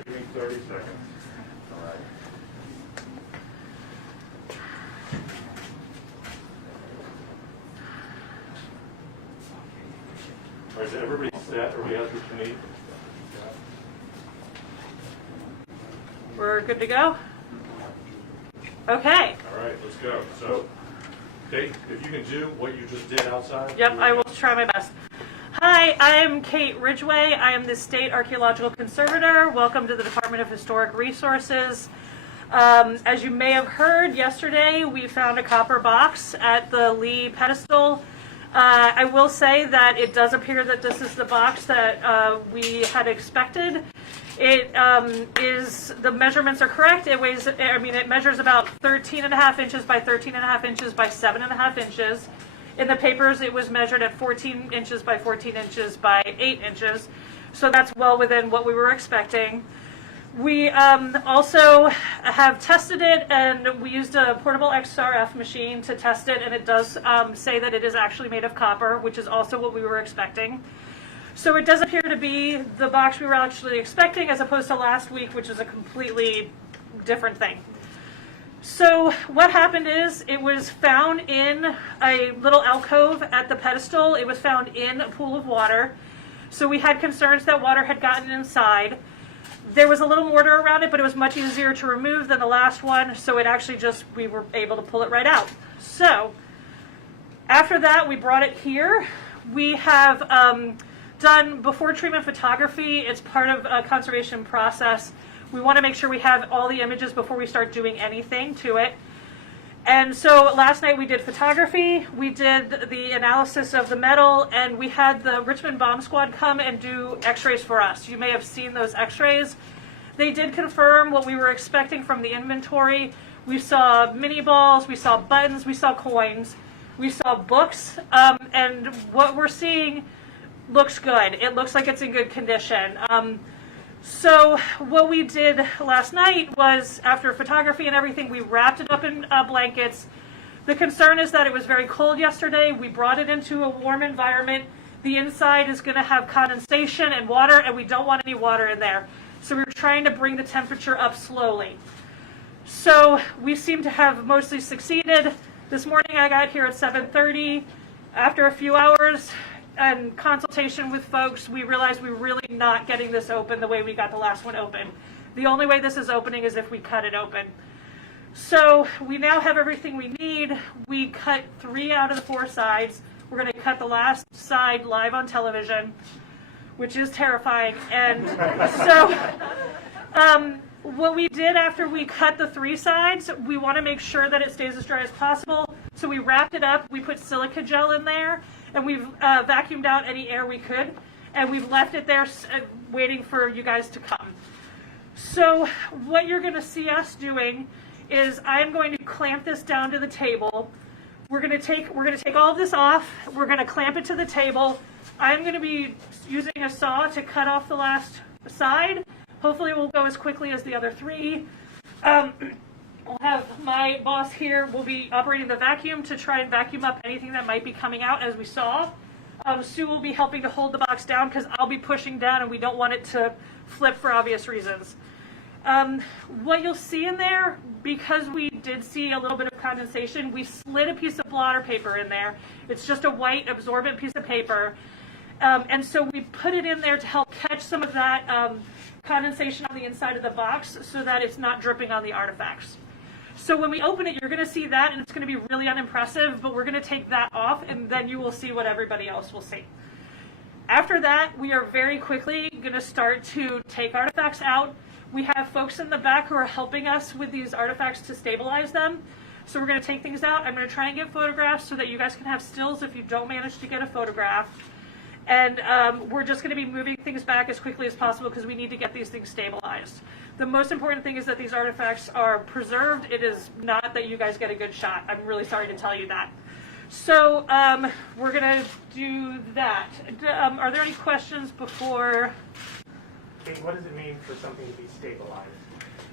right, give me 30 seconds. All right. All right, is everybody set? Everybody has what you need? We're good to go? Okay. All right, let's go. So, Kate, if you can do what you just did outside. Yep, I will try my best. Hi, I am Kate Ridgway. I am the State Archaeological Conservator. Welcome to the Department of Historic Resources. As you may have heard, yesterday we found a copper box at the Lee pedestal. I will say that it does appear that this is the box that we had expected. It the measurements are correct. It weighs, it measures about 13.5 inches by 13.5 inches by 7.5 inches. In the papers, it was measured at 14 inches by 14 inches by 8 inches. So that's well within what we were expecting. We also have tested it, and we used a portable XRF machine to test it, and it does say that it is actually made of copper, which is also what we were expecting. So it does appear to be the box we were actually expecting, as opposed to last week, which is a completely different thing. So what happened is it was found in a little alcove at the pedestal. It was found in a pool of water. So we had concerns that water had gotten inside. There was a little mortar around it, but it was much easier to remove than the last one. So it actually we were able to pull it right out. So after that, we brought it here. We have done before treatment photography. It's part of a conservation process. We want to make sure we have all the images before we start doing anything to it. And so last night we did photography, we did the analysis of the metal, and we had the Richmond bomb squad come and do x-rays for us. You may have seen those x-rays. They did confirm what we were expecting from the inventory. We saw mini balls, we saw buttons, we saw coins, we saw books, and what we're seeing looks good. It looks like it's in good condition. So what we did last night was, after photography and everything, we wrapped it up in blankets. The concern is that it was very cold yesterday. We brought it into a warm environment. The inside is going to have condensation and water, and we don't want any water in there. So we were trying to bring the temperature up slowly. So we seem to have mostly succeeded. This morning I got here at 7:30. After a few hours and consultation with folks, we realized we were really not getting this open the way we got the last one open. The only way this is opening is if we cut it open. So we now have everything we need. We cut 3 out of the 4 sides. We're going to cut the last side live on television, which is terrifying. And so what we did after we cut the 3 sides, we want to make sure that it stays as dry as possible. So we wrapped it up. We put silica gel in there, and we've vacuumed out any air we could, and we've left it there waiting for you guys to come. So what you're going to see us doing is I'm going to clamp this down to the table. We're going to take all of this off. We're going to clamp it to the table. I'm going to be using a saw to cut off the last side. Hopefully it will go as quickly as the other 3. I'll have my boss here will be operating the vacuum to try and vacuum up anything that might be coming out, as we saw. Sue will be helping to hold the box down because I'll be pushing down and we don't want it to flip for obvious reasons. What you'll see in there, because we did see a little bit of condensation, we slid a piece of blotter paper in there. It's just a white absorbent piece of paper. And so we put it in there to help catch some of that condensation on the inside of the box so that it's not dripping on the artifacts. So when we open it, you're going to see that, and it's going to be really unimpressive, but we're going to take that off, and then you will see what everybody else will see. After that, we are very quickly going to start to take artifacts out. We have folks in the back who are helping us with these artifacts to stabilize them. So we're going to take things out. I'm going to try and get photographs so that you guys can have stills if you don't manage to get a photograph. And we're just going to be moving things back as quickly as possible because we need to get these things stabilized. The most important thing is that these artifacts are preserved. It is not that you guys get a good shot. I'm really sorry to tell you that. So we're going to do that. Are there any questions before? Kate, what does it mean for something to be stabilized?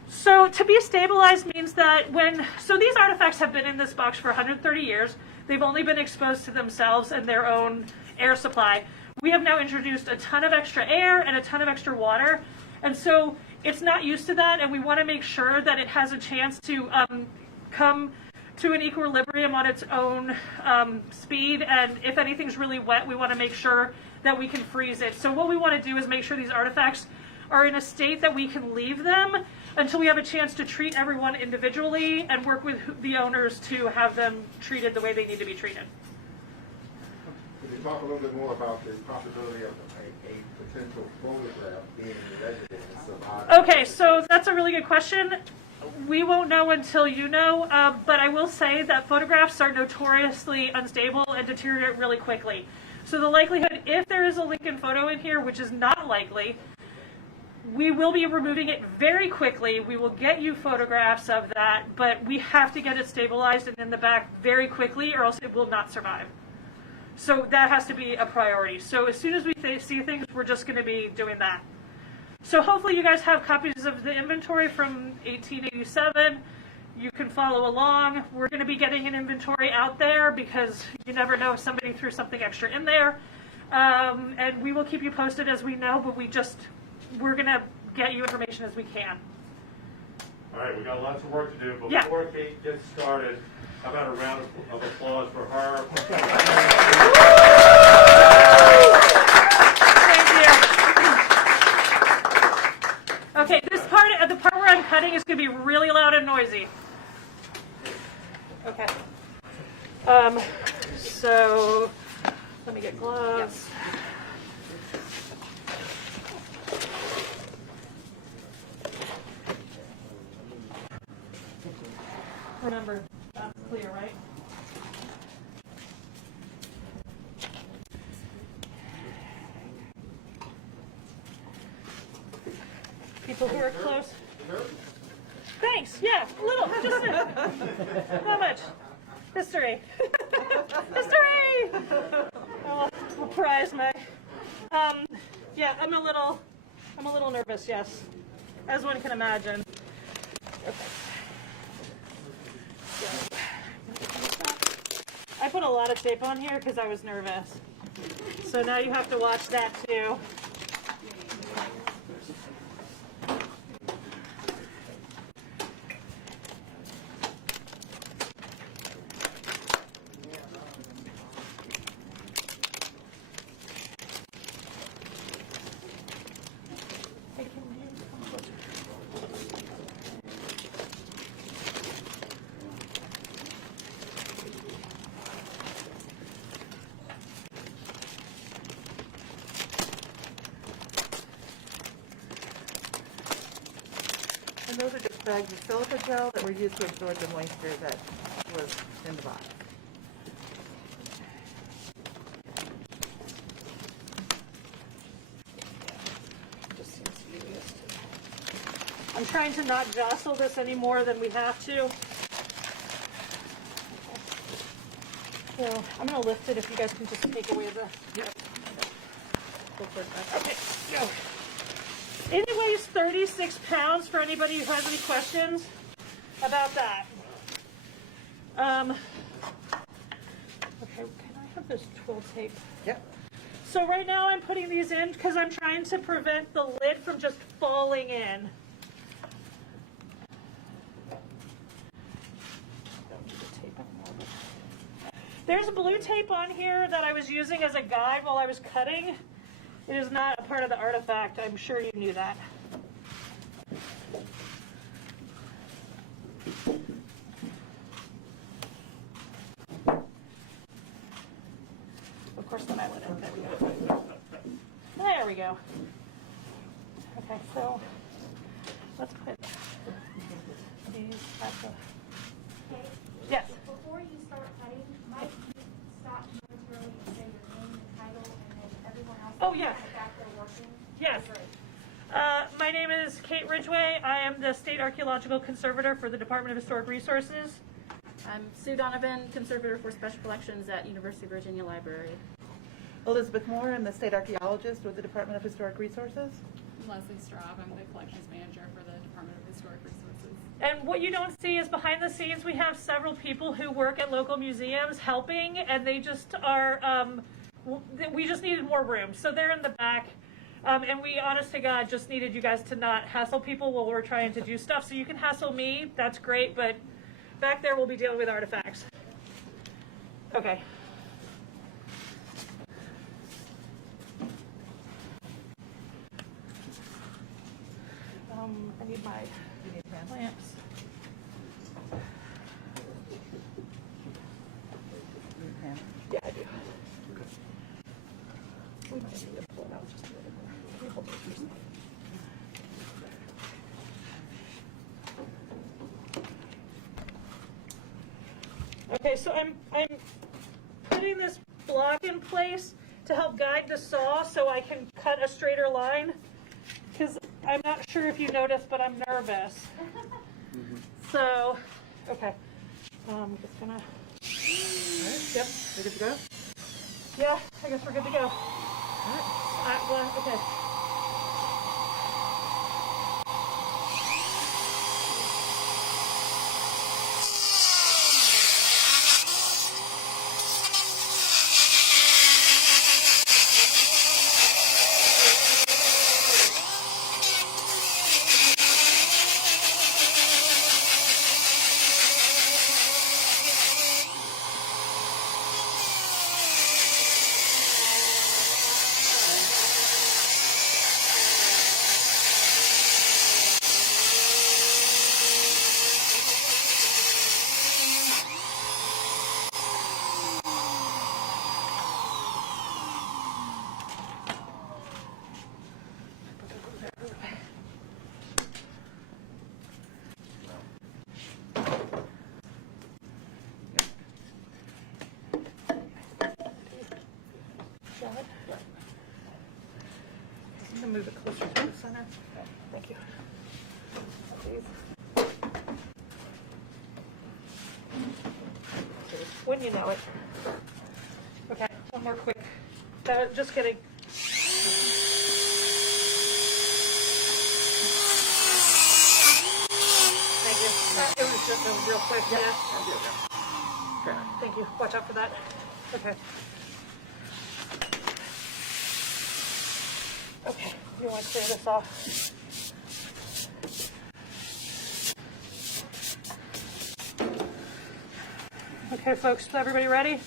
So to be stabilized means that so these artifacts have been in this box for 130 years. They've only been exposed to themselves and their own air supply. We have now introduced a ton of extra air and a ton of extra water. And so it's not used to that, and we want to make sure that it has a chance to come to an equilibrium on its own speed, and if anything's really wet, we want to make sure that we can freeze it. So what we want to do is make sure these artifacts are in a state that we can leave them until we have a chance to treat everyone individually and work with the owners to have them treated the way they need to be treated. Could you talk a little bit more about the possibility of a potential photograph being in residence of our... Okay, so that's a really good question. We won't know until you know, but I will say that photographs are notoriously unstable and deteriorate really quickly. So the likelihood, if there is a Lincoln photo in here, which is not likely, we will be removing it very quickly. We will get you photographs of that, but we have to get it stabilized and in the back very quickly, or else it will not survive. So that has to be a priority. So as soon as we see things, we're just going to be doing that. So hopefully you guys have copies of the inventory from 1887. You can follow along. We're going to be getting an inventory out there because you never know if somebody threw something extra in there. And we will keep you posted as we know, but we're going to get you information as we can. All right, we got lots of work to do, but Yeah. before Kate gets started, how about a round of applause for her? Thank you. Okay, this part, the part where I'm cutting is going to be really loud and noisy. Okay. So let me get gloves. Remember, that's clear, right? People who are close. Thanks. Yeah, a little. Just a, not much. History. History. Oh, I'll prize my. Yeah, I'm a little nervous. Yes, as one can imagine. Okay. I put a lot of tape on here because I was nervous. So now you have to watch that too. And those are just bags of silica gel that were used to absorb the moisture that was in the box. I'm trying to not jostle this any more than we have to. So I'm going to lift it if you guys can just take away the... Yep. Go for it. Okay, go. It weighs 36 pounds for anybody who has any questions about that. Okay, can I have this twill tape? Yep. So right now I'm putting these in because I'm trying to prevent the lid from just falling in. There's blue tape on here that I was using as a guide while I was cutting. It is not a part of the artifact. I'm sure you knew that. Of course, then I let it. There we go. There we go. Okay, so let's put these at the... Yes. Before you start cutting, might you stop momentarily and say your name and title, and then everyone else Oh, yes. back there working? Yes. My name is Kate Ridgway. I am the State Archaeological Conservator for the Department of Historic Resources. I'm Sue Donovan, Conservator for Special Collections at University of Virginia Library. Elizabeth Moore, I'm the State Archaeologist with the Department of Historic Resources. Leslie Straub, I'm the Collections Manager for the Department of Historic Resources. And what you don't see is behind the scenes we have several people who work at local museums helping, and they just are, we just needed more room. So they're in the back And we, honest to God, just needed you guys to not hassle people while we're trying to do stuff. So you can hassle me, that's great, but back there we'll be dealing with artifacts. Okay. I need my lamps. Yeah, I do. We might need to pull it out just a little more. Let me hold it for a second. Okay, so I'm putting this block in place to help guide the saw so I can cut a straighter line. Because I'm not sure if you noticed, but I'm nervous. So, okay. I'm just gonna. Yep. We good to go? Yeah, I guess we're good to go. Well, okay. I'm gonna move it closer to the center. Thank you. Wouldn't you know it? Okay, one more quick. Just kidding. Thank you. It was just a real quick. Yeah. Thank you. Watch out for that. Okay. Okay, you want to clear this off? Okay, folks, everybody ready?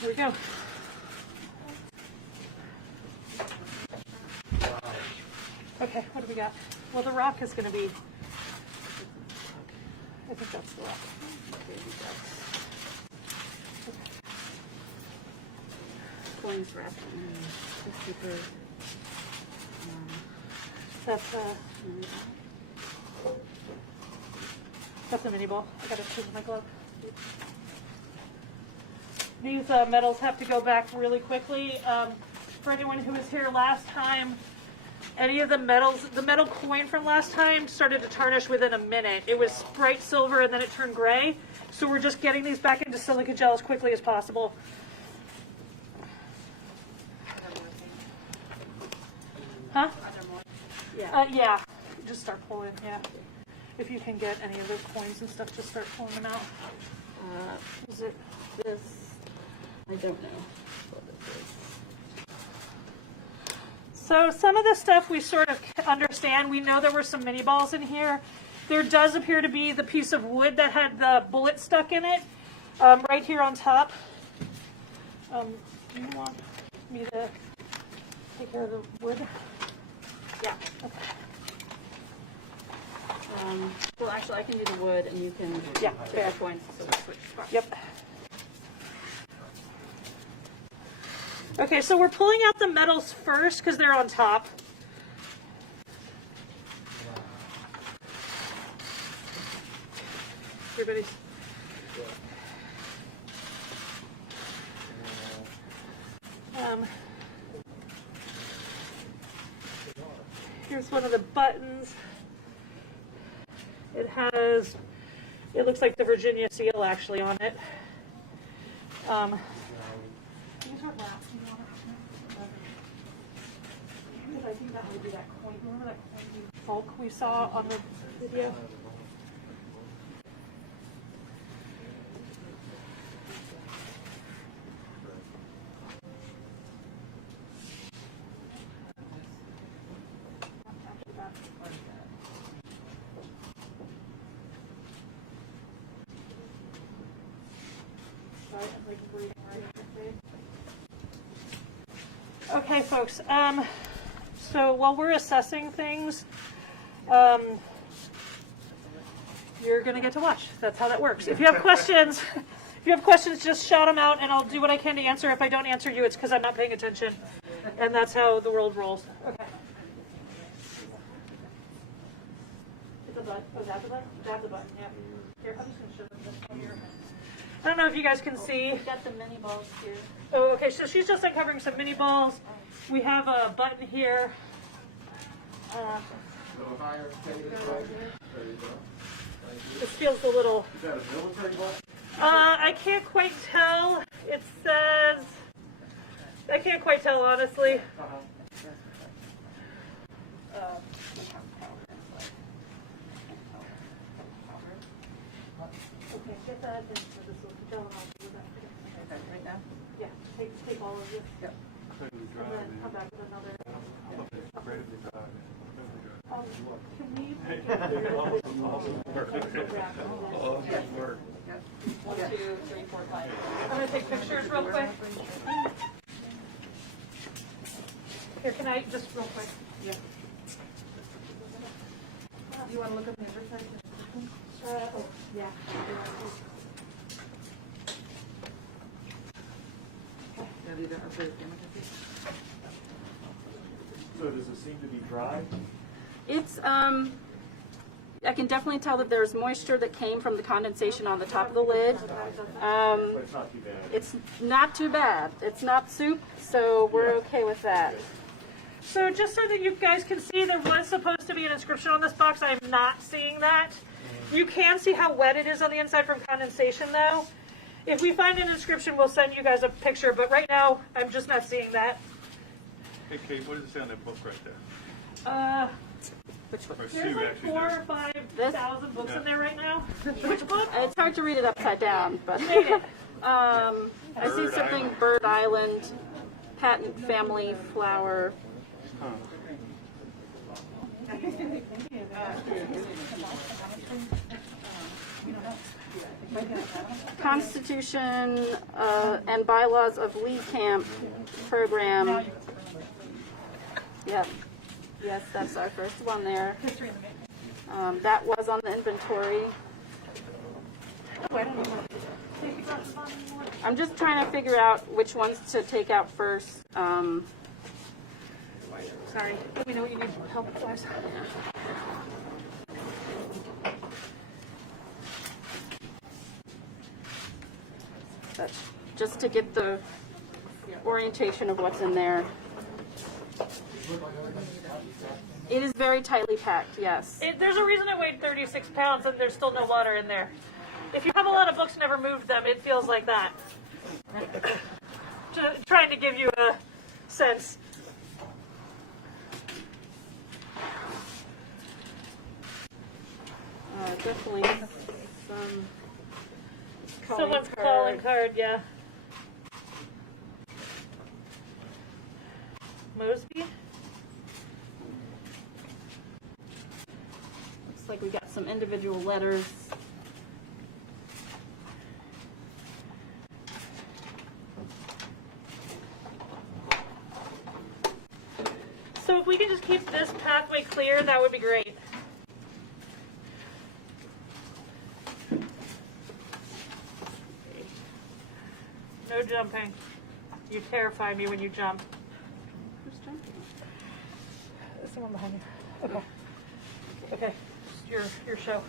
Here we go. Okay, what do we got? Well, the rock is going to be, I think that's the rock. Coins wrapped in the super. That's a mini ball. I gotta choose my glove. These metals have to go back really quickly. For anyone who was here last time, any of the metals, the metal coin from last time started to tarnish within a minute. It was bright silver and then it turned gray. So we're just getting these back into silica gel as quickly as possible. Huh? Yeah. Just start pulling, yeah. If you can get any of those coins and stuff, just start pulling them out. Is it This, I don't know what this is. So some of the stuff we sort of understand. We know there were some mini balls in here. There does appear to be the piece of wood that had the bullet stuck in it, right here on top. You want me to take care of the wood? Yeah. Okay. Well, actually, I can do the wood, and you can do Yeah, the fair. coins. So we'll switch spots. Yep. Okay, so we're pulling out the metals first because they're on top. Everybody's. Here's one of the buttons. It has, it looks like the Virginia seal actually on it. These are last. I think that would be that coin. Remember that coin bulk we saw on the video? Okay, folks. So while we're assessing things, you're going to get to watch. That's how that works. If you have questions, just shout them out, and I'll do what I can to answer. If I don't answer you, it's because I'm not paying attention, and that's how the world rolls. Okay. It's a button. Oh, that's a button? That's a button, yeah. Here, I'm just going to show them this one here. I don't know if you guys can see. We've got the mini balls here. Oh, okay, so she's just uncovering some mini balls. We have a button here. A little higher, take it right there. There you go. Thank you. This feels a little... Is that a military button? I can't quite tell. It says... I can't quite tell, honestly. Okay, get that into this little gel and I'll do that. Right now? Yeah, take all of this. Yep. And then come back with another. Can we make it clear that One, two, three, four, five. I'm gonna take pictures real quick. Here, can I just real quick? Yeah. You want to look up the advertisement? Oh, yeah. Yeah, these are approved. So does it seem to be dry? It's, I can definitely tell that there's moisture that came from the condensation on the top of the lid. But it's not too bad. It's not too bad. It's not soup, so we're okay with that. So just so that you guys can see, there was supposed to be an inscription on this box. I'm not seeing that. You can see how wet it is on the inside from condensation, though. If we find an inscription, we'll send you guys a picture, but right now, I'm just not seeing that. Hey, Kate, what does it say on that book right there? Which one? Or There's Sue like actually 4,000 did. or 5,000 books in there right now. Which book? It's hard to read it upside down, but I see Bird something Island. Bird Island, patent family flower. Constitution and bylaws of Lee Camp program. Yep. Yes, that's our first one there. That was on the inventory. I'm just trying to figure out which ones to take out first. Sorry. Let me know what you need help with, guys. But just to get the orientation of what's in there. It is very tightly packed, yes. There's a reason it weighed 36 pounds and there's still no water in there. If you have a lot of books and never moved them, it feels like that. Trying to give you a sense. Definitely some Someone's calling card, yeah. Mosby? Looks like we got some individual letters. So if we can just keep this pathway clear, that would be great. No jumping. You terrify me when you jump. Who's jumping? There's someone behind you. Okay. Okay. Your show.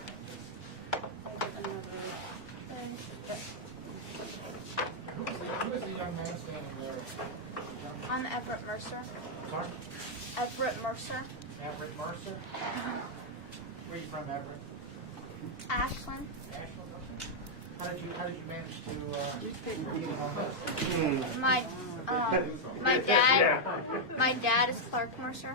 Who is the young man standing there? I'm Everett Mercer. Sorry? Everett Mercer. Everett Mercer? Where are you from, Everett? Ashland. Ashland, okay. How did you manage to be on this? My dad is Clark Mercer.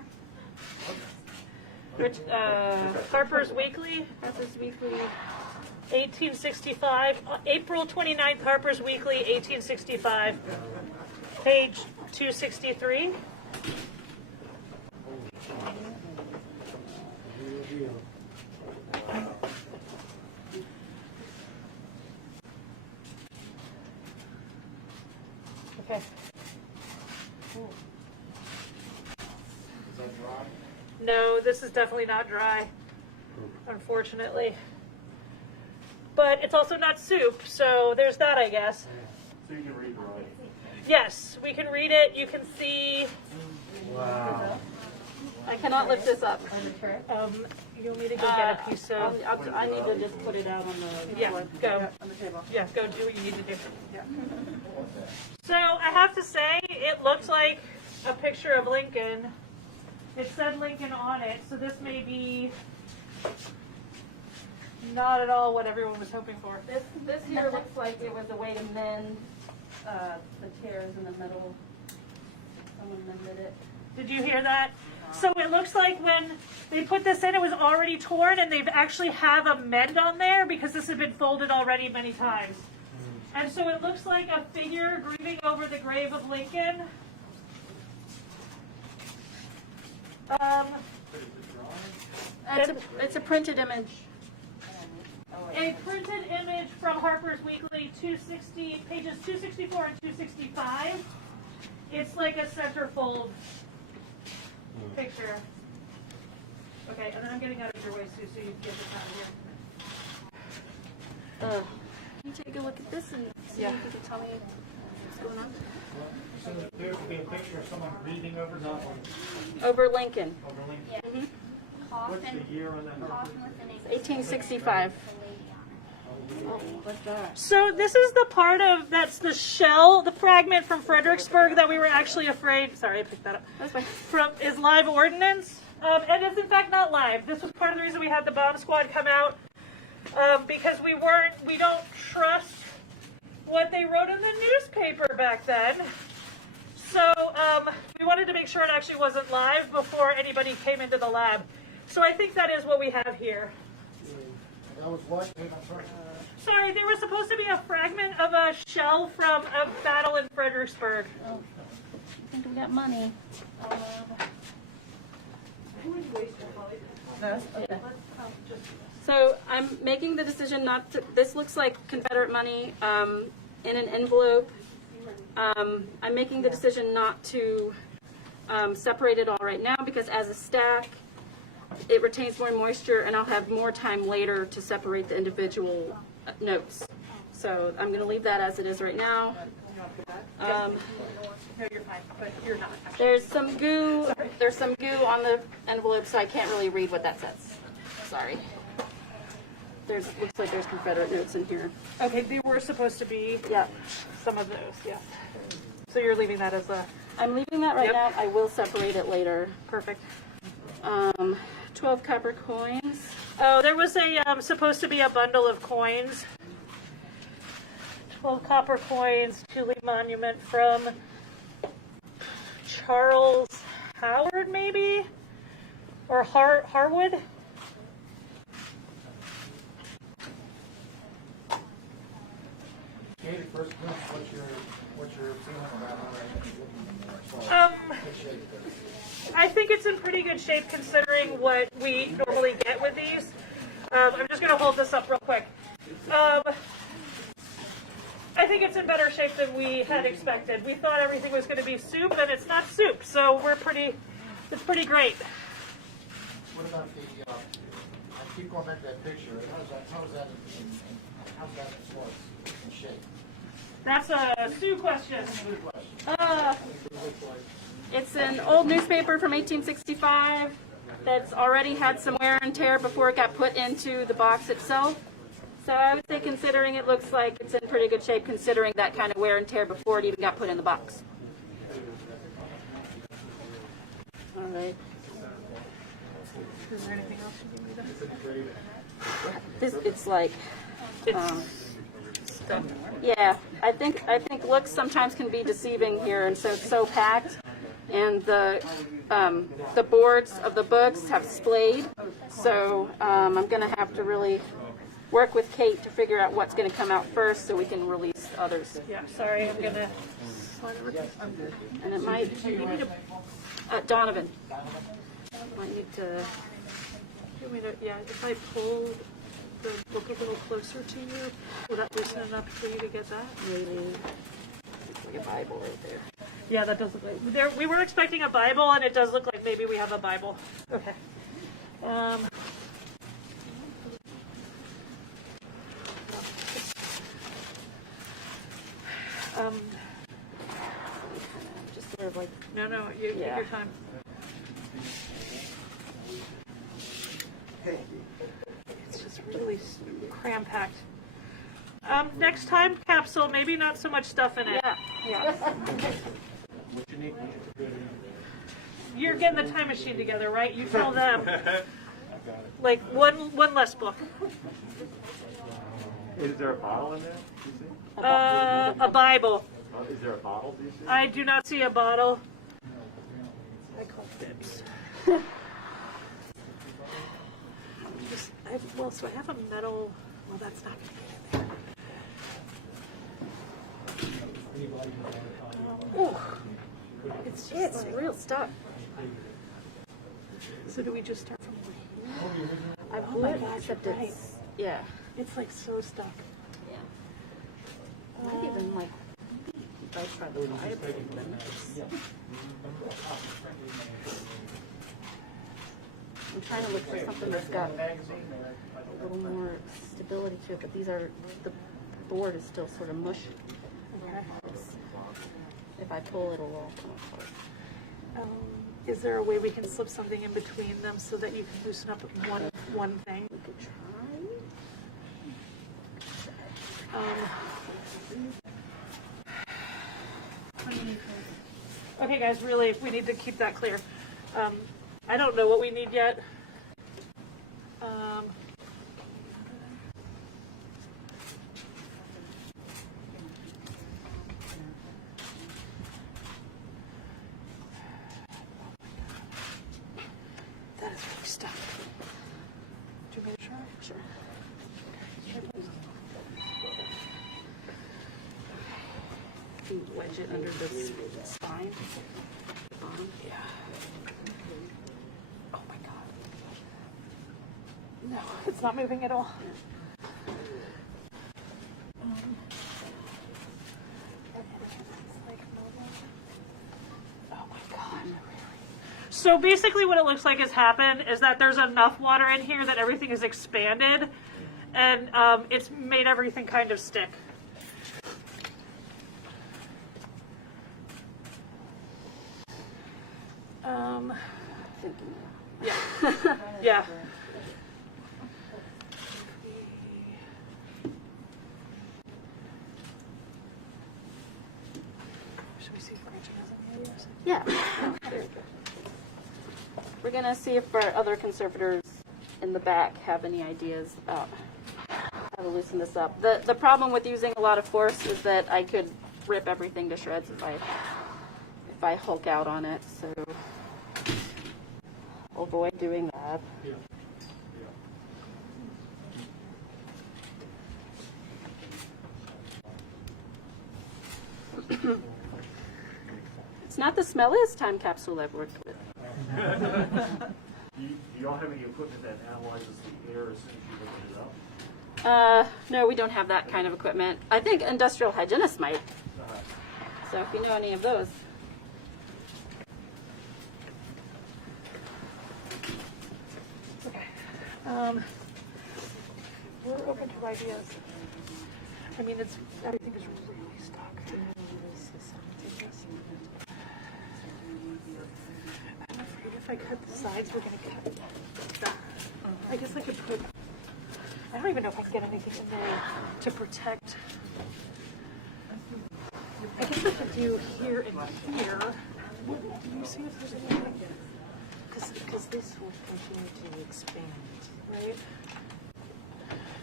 Harper's Weekly, Harper's Weekly. 1865. April 29th, Harper's Weekly, 1865. Page 263. Okay. Is that dry? No, this is definitely not dry, unfortunately. But it's also not soup, so there's that, I guess. So you can read right. Yes, we can read it. You can see. Wow. I cannot lift this up. You'll need to go get a piece of. I need to just put it out on the Yeah, go. on the table. Yeah, go do what you need to do. So I have to say, it looks like a picture of Lincoln. It said Lincoln on it, so this may be not at all what everyone was hoping for. This here looks like it was a way to mend the tears in the middle. Someone mended it. Did you hear that? So it looks like when they put this in, it was already torn, and they've actually have a mend on there because this had been folded already many times. And so it looks like a figure grieving over the grave of Lincoln. It's a printed image. A printed image from Harper's Weekly, pages 264 and 265. It's like a centerfold picture. Okay, and then I'm getting out of your way, Sue, so you can get this out of here. Can you take a look at this and see if you can tell me what's going on? So there could be a picture of someone reading over something Over Lincoln, over Lincoln. Mhm. What's the year on that? 1865. So this is the part of, that's the shell, the fragment from Fredericksburg that we were actually afraid, sorry, I picked that up, That's fine. from, is live ordnance. And it's in fact not live. This was part of the reason we had the bomb squad come out, because we don't trust what they wrote in the newspaper back then. So we wanted to make sure it actually wasn't live before anybody came into the lab. So I think that is what we have here. That was what? I'm sorry. Sorry, there was supposed to be a fragment of a shell from a battle in Fredericksburg. I think we got money. So I'm making the decision not to, this looks like Confederate money in an envelope. I'm making the decision not to separate it all right now because as a stack, it retains more moisture and I'll have more time later to separate the individual notes. So I'm going to leave that as it is right now. No, you're fine, but you're not. There's some goo on the envelope, so I can't really read what that says. Sorry. Looks like there's Confederate notes in here. Okay, there were supposed to be Yeah. some of those, yeah. So you're leaving that as a, I'm leaving that right Yep. now. I will separate it later. perfect. 12 copper coins. Oh, there was a, supposed to be a bundle of coins. 12 copper coins, Julie Monument from Charles Howard, maybe? Or Harwood? Katie, first, what's your feeling about I think it's in pretty good shape considering what we normally get with these. I'm just going to hold this up real quick. I think it's in better shape than we had expected. We thought everything was going to be soup, and it's not soup, so it's pretty great. What about the, I keep going back to that picture, how's that as far as in shape? That's a Sue question. It's an old newspaper from 1865 that's already had some wear and tear before it got put into the box itself. So I would say considering it looks like it's in pretty good shape considering that kind of wear and tear before it even got put in the box. All right. Is there anything else you need? It's like, yeah, I think looks sometimes can be deceiving here, and so it's so packed, and the boards of the books have splayed, so I'm gonna have to really work with Kate to figure out what's gonna come out first, so we can release others. Yeah, sorry, I'm gonna. And it might, Donovan, might need to. Yeah, if I pull the book a little closer to you, will that loosen enough for you to get that? Maybe. a Bible right there. Yeah, that does look like, there, we were expecting a Bible, and it does look like maybe we have a Bible. Okay. Just sort of like, No, you take Yeah. your time. It's just really cram-packed. Next time, capsule, maybe not so much stuff in it. yeah. What you need? You're getting the time machine together, right? You tell them. Like, one less book. Is there a bottle in there, do you see? A Bible. Is there a bottle, do you see? I do not see a bottle. I call fibs. Well, so I have a metal. Well, that's not going to get in there. Ooh, It's real stuff. so do we just start from over here? I Oh my would, God, except you're right. it's, yeah. It's like so stuck. Yeah. Might even like, if I try the Bible, then it's. I'm trying to look for something that's got a little more stability to it, but these are, the board is still sort of mushy. If I pull it, it'll all come apart. Is there a way we can slip something in between them so that you can loosen up one thing? We could try. Okay, guys, really, we need to keep that clear. I don't know what we need yet. That is really stuck. Do you want me to try? Sure. You wedge it under the spine. Yeah. Oh my God. No, it's not moving at all. Oh my God. So basically what it looks like has happened is that there's enough water in here that everything is expanded, and it's made everything kind of stick. Yeah. Yeah. Should we see if Gretchen has any ideas? Yeah. Very good. We're gonna see if our other conservators in the back have any ideas about how to loosen this up. The problem with using a lot of force is that I could rip everything to shreds if I hulk out on it. So avoid doing that. It's not the smelliest time capsule I've worked with. Do you all have any equipment that analyzes the air as soon as you look it up? No, we don't have that kind of equipment. I think industrial hygienists might. So if you know any of those. Okay. We're open to ideas. I mean, everything is really stuck. I'm afraid if I cut the sides, we're gonna cut that. I guess I could put. I don't even know if I can get anything in there to protect. I guess I could do here and here. Do you see if there's anything? Because this will continue to expand, right?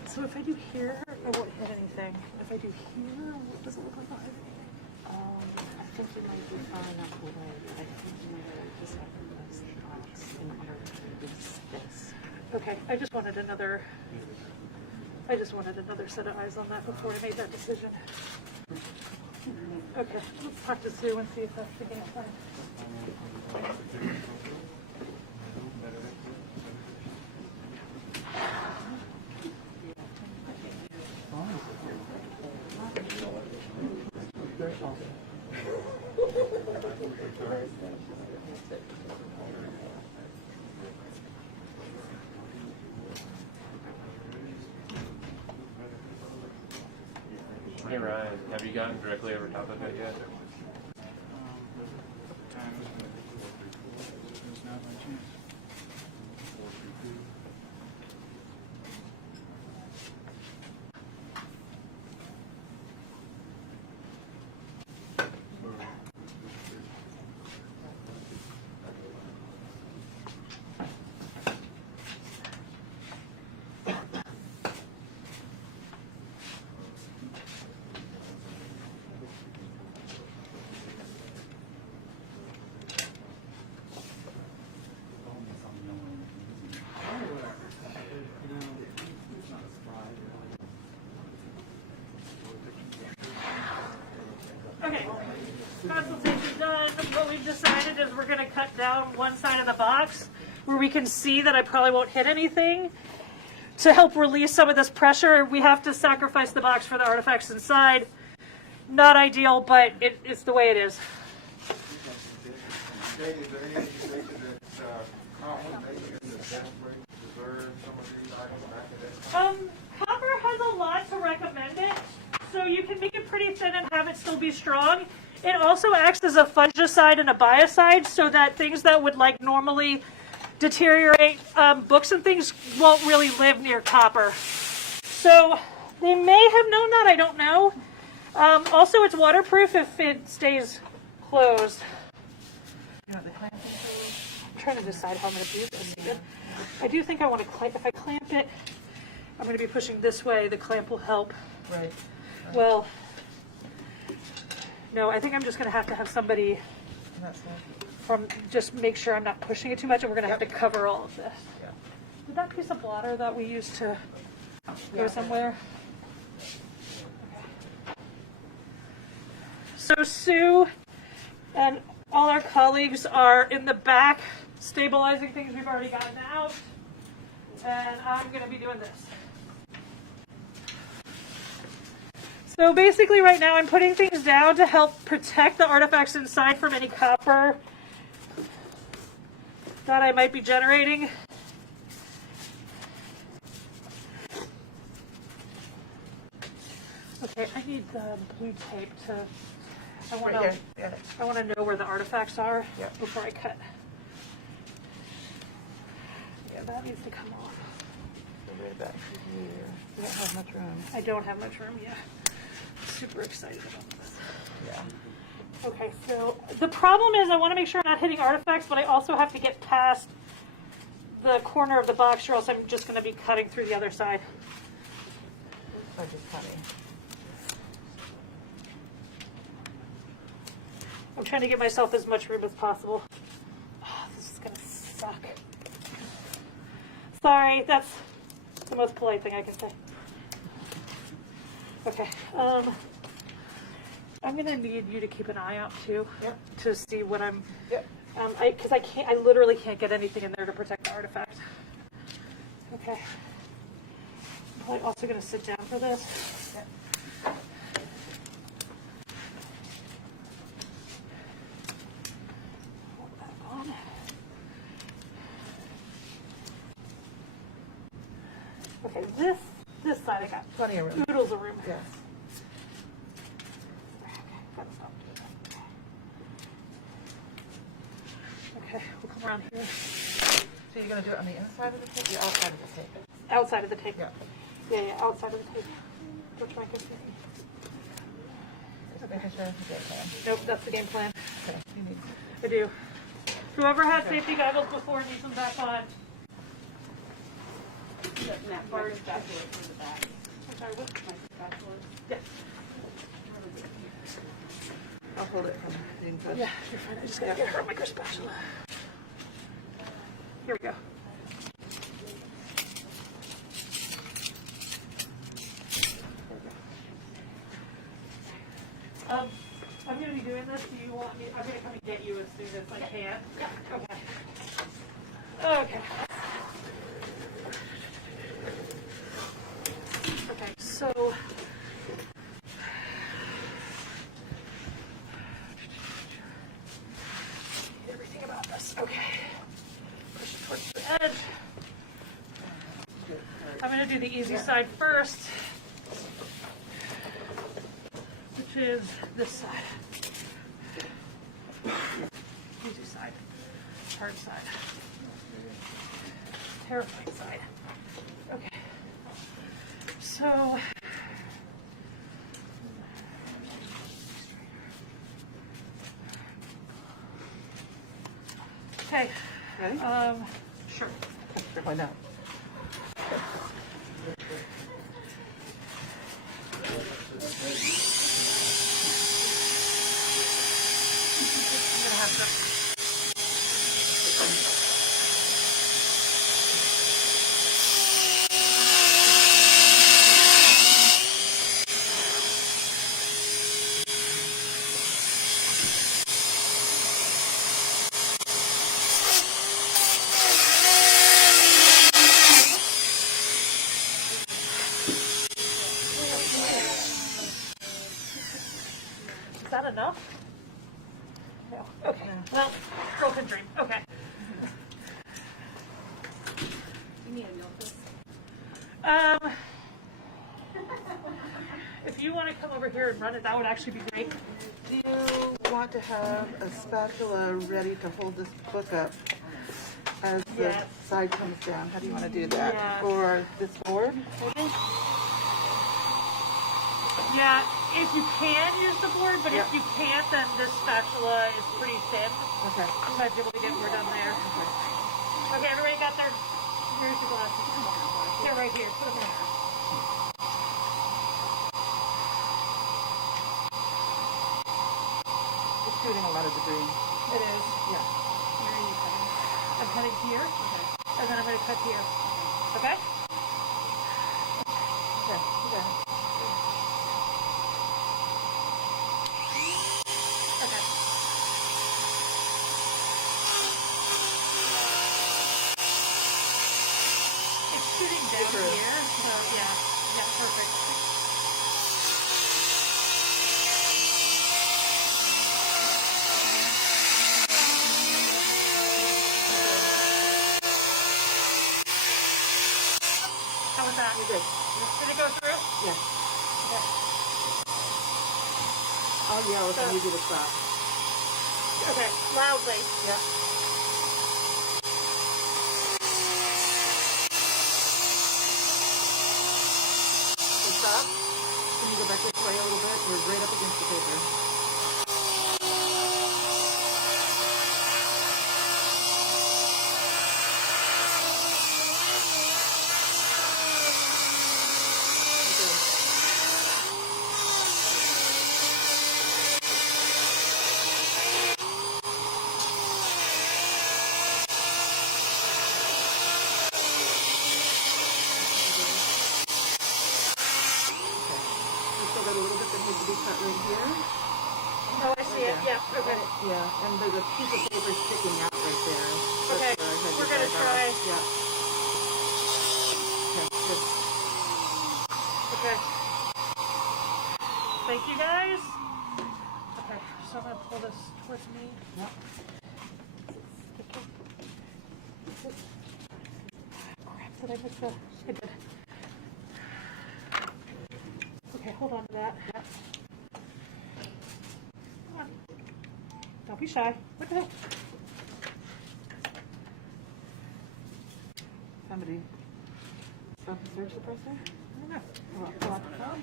So if I do here, I won't hit anything. If I do here, what does it look like behind me? I think you might be far enough away, but I think you might just have to place the box in order to release this. Okay, I just wanted another set of eyes on that before I made that decision. Okay, let's talk to Sue and see if that's the game plan. Hey Ryan, have you gotten directly over top of it yet? Okay, consultation done. What we've decided is we're gonna cut down one side of the box where we can see that I probably won't hit anything. To help release some of this pressure, we have to sacrifice the box for the artifacts inside. Not ideal, but it's the way it is. Kate, is there any indication that common maybe in the death rate preserve some of these items back in that? Copper has a lot to recommend it, so you can make it pretty thin and have it still be strong. It also acts as a fungicide and a biocide, so that things that would like normally deteriorate, books and things won't really live near copper. So they may have known that, I don't know. Also, it's waterproof if it stays closed. I'm trying to decide how I'm going to do this. I do think I want to clamp. If I clamp it, I'm going to be pushing this way. The clamp will help. Right. Well, no, I think I'm just going to have somebody from just make sure I'm not pushing it too much, and we're going to have to cover all of this. Yeah. Did that piece of blotter that we used to go somewhere? So Sue and all our colleagues are in the back stabilizing things we've already gotten out, and I'm going to be doing this. So basically right now I'm putting things down to help protect the artifacts inside from any copper that I might be generating. Okay, I need the blue tape to, I want Right to, here. Yeah. I want to know where the artifacts are Yep. before I cut. Yeah, that needs to come off. So right back here. You don't have much room. I don't have much room yet. Super excited about this. Yeah. Okay, so the problem is I want to make sure I'm not hitting artifacts, but I also have to get past the corner of the box, or else I'm just going to be cutting through the other side. So just cutting. I'm trying to give myself as much room as possible. Oh, this is going to suck. Sorry, that's the most polite thing I can say. Okay, I'm going to need you to keep an eye out too, Yep. to see what I'm, Yep. because I literally can't get anything in there to protect the artifact. Okay. I'm probably also going to sit down for this. Yep. Hold that on. Okay, this side I got Plenty of room. oodles of room. Yes. Okay, we'll come around here. So you're going to do it on the inside of the tape? Or outside of the tape? Outside of the tape. Yeah. Yeah, outside of the tape. Which one can see? Just making sure it's a good plan. Nope, that's the game plan. Okay. You need. I do. Whoever had safety goggles before needs them back on. Mark spatula for the back. I'm sorry, what? My spatula. Yes. I'll hold it from the inside. Yeah, you're fine. I just gotta get her a micro spatula. Here we go. I'm going to be doing this. Do you want me? I'm going to come and get you as soon as I can. Yeah. Okay. Okay. Okay. So. do the easy side first, which is this side. Easy side, hard side, terrifying side. Okay, so okay. Ready? Sure. Sure, why not? I'm gonna have to. Is that enough? No. Okay. Well, girl can dream. Okay. You need a notebook. If you want to come over here and run it, that would actually be great. Do you want to have a spatula ready to hold this book up as the Yes. side comes down? How do you want to do that? Yes. Or this board, maybe? Yeah, if you can use the board, but Yeah. if you can't, then this spatula is pretty thin. Okay. You might be able to get more done there. Okay, everybody got their, here's your glasses. They're right here. Put them in there. It's shooting a lot of debris. It is. Yeah. Where are you cutting? I'm cutting here, and then I'm going to cut here. Okay? Okay. Okay. Okay. It's shooting down True. here, so yeah. Yeah, perfect. How was that? You're good. Did it go through? Yeah. Okay. I'll yell if I need you to stop. Okay, loudly. Yeah. Okay, stop. Can you go back this way a little bit? We're right up against the paper. We still got a little bit that needs to be cut right here. Oh, I see it. Yeah, okay. Yeah, and there's a piece of paper sticking out right there. That's Okay, where I had we're to gonna drag try. off. Yeah. Okay, good. Okay. Thank you guys. Okay, so I'm gonna pull this towards me. Yep. Crap, did I miss the? I did. Okay, hold on to that. Yep. Come on. Don't be shy. What the hell? Somebody stop the surge suppressor? I don't know. Pull out the phone?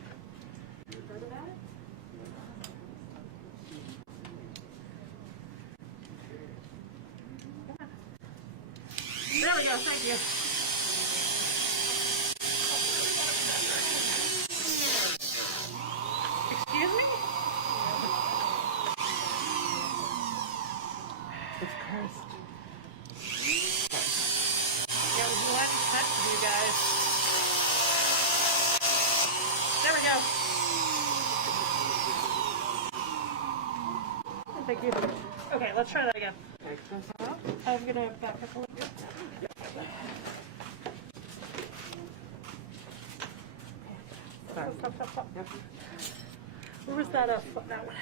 There we go. Thank you. Excuse me? It's cursed. Yeah, it was one touch for you guys. There we go. Thank you. Okay, let's try that again. Take this out. I'm gonna back up a little bit. Sorry. Stop, stop, stop. Yep. Where was that? That one.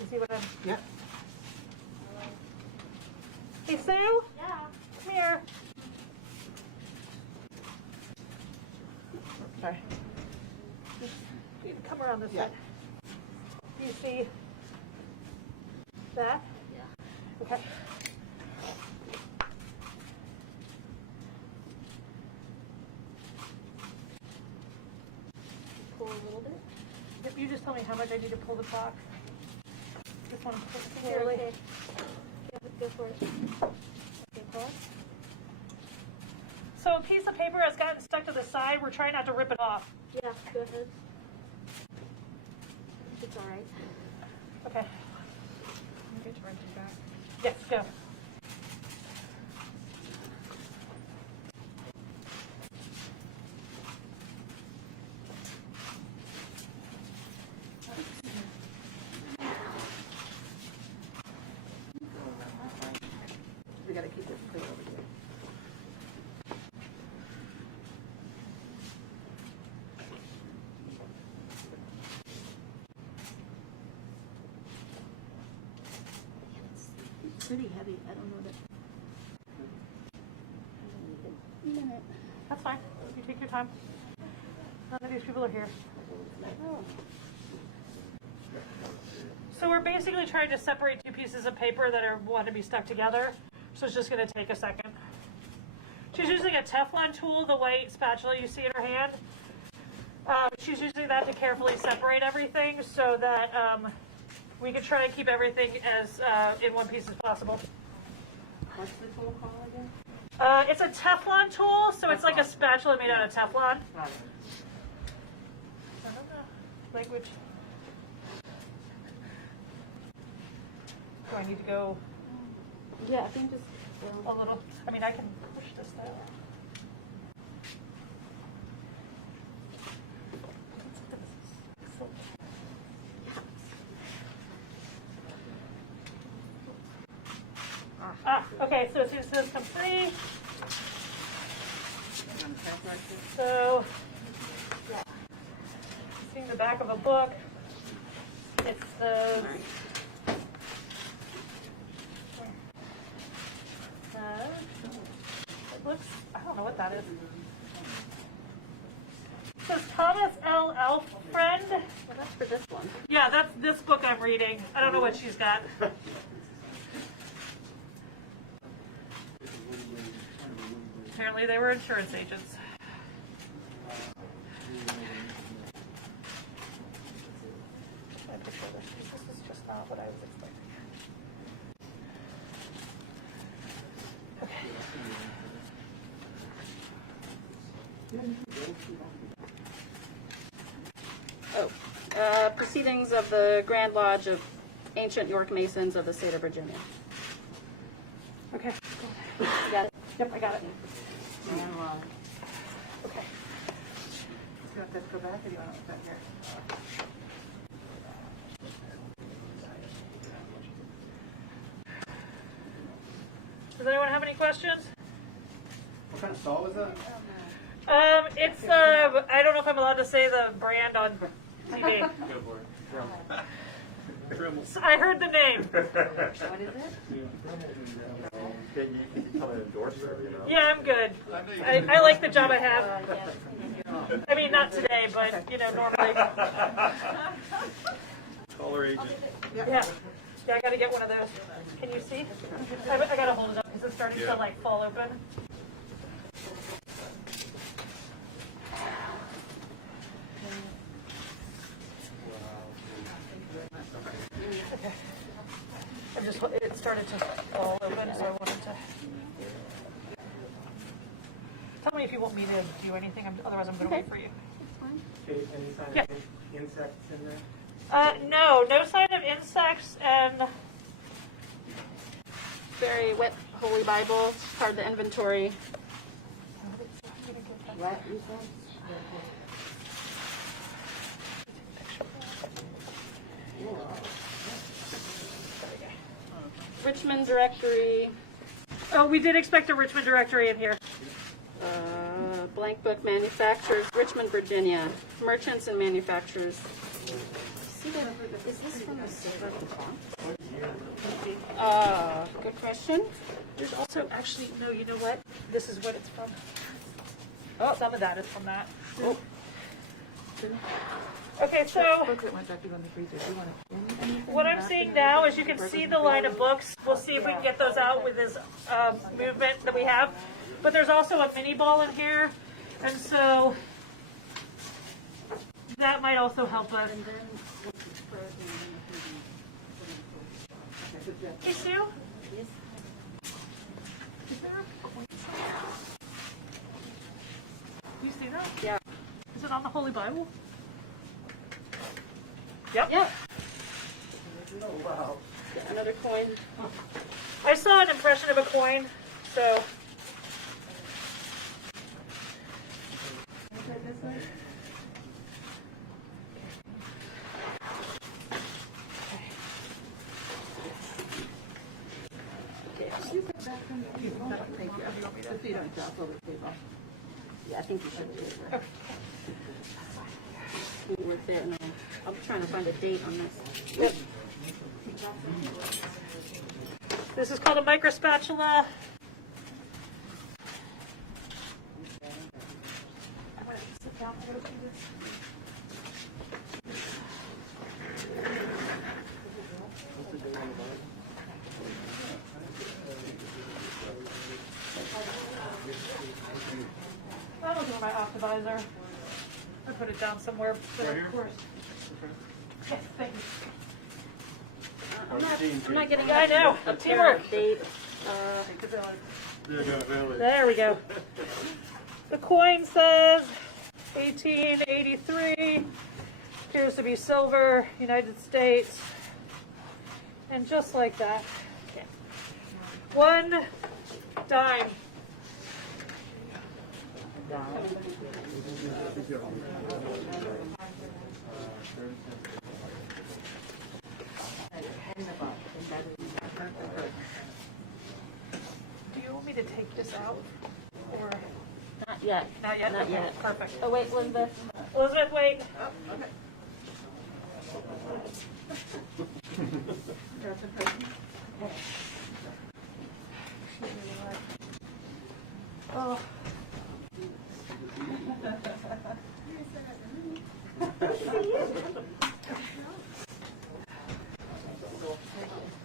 You see what I'm? Yep. Hey, Sue. Yeah. Come here. Sorry. You need to come around this way. Do you see that? Yeah. Okay. Pull a little bit. If you just tell me how much I need to pull the clock. Just want to pull it clearly. Okay. Go for it. Okay, pull. So a piece of paper has gotten stuck to the side. We're trying not to rip it off. Yeah, go ahead. It's all right. Okay. Get your wrenching back. Yes, go. We gotta keep this clear over here. It's pretty heavy. I don't know that. Minute. That's fine. You take your time. None of these people are here. So we're basically trying to separate two pieces of paper that want to be stuck together. So it's just going to take a second. She's using a Teflon tool, the white spatula you see in her hand. She's using that to carefully separate everything so that we can try and keep everything as in one piece as possible. What's the tool called again? It's a Teflon tool, so it's like a spatula made out of Teflon. Got it. I don't know. Language. Do I need to go Yeah, I think just. a little? I mean, I can push this down. Okay, so as soon as this comes free, so, seeing the back of a book, it says, it looks, I don't know what that is. It says Thomas L. Alfred. Well, that's for this one. Yeah, that's this book I'm reading. I don't know what she's got. Apparently they were insurance agents. This is just not what I was expecting. Proceedings of the Grand Lodge of Ancient York Masons of the state of Virginia. Okay. You got it? Yep, I got it. Okay. You want that to go back or do you want it back here? Does anyone have any questions? What kind of saw is that? It's I don't know if I'm allowed to say the brand on TV. Go for it. I heard the name. What is it? Can you come and endorse her, you know? Yeah, I'm good. I like the job I have. I mean, not today, but you know, normally. Call her agent. Yeah. Yeah, I gotta get one of those. Can you see? I gotta hold it up because it's starting to like fall open. Okay. It started to fall open, so I wanted to. Tell me if you want me to do anything, otherwise I'm gonna wait for you. Okay, any sign Yeah. of insects in there? No sign of insects, and Very wet Holy Bible, part of the inventory. What you said? Richmond directory, oh, we did expect a Richmond directory in here. blank book manufacturers, Richmond, Virginia. Merchants and manufacturers, see that, is this from the silver at the top? Good question. There's also actually, no, you know what? This is what it's from. Oh, some of that is from that. Oh. Okay, so what I'm seeing now is you can see the line of books. We'll see if we can get those out with this movement that we have. But there's also a mini ball in here, and so that might also help us. Hey, Sue? Yes. Is there a coin somewhere? Do you see that? Yeah. Is it on the Holy Bible? Yep. Yep. Get another coin. I saw an impression of a coin, so. Yeah, I think you should do it. Right there. No. I'm trying to find a date on this. Yep. This is called a micro spatula. I'm gonna sit down a little bit. I'm looking at my optimizer. I put it down somewhere, but of course. Yes, thank you. I'm not getting I know. a Teamwork. date. There we go. The coin says 1883. Appears to be silver, United States. And just like that. $1 dime. Do you want me to take this out? Or Not yet. not yet? Not Okay, yet. Perfect. Oh, wait, Elizabeth. Elizabeth, wait. Oh.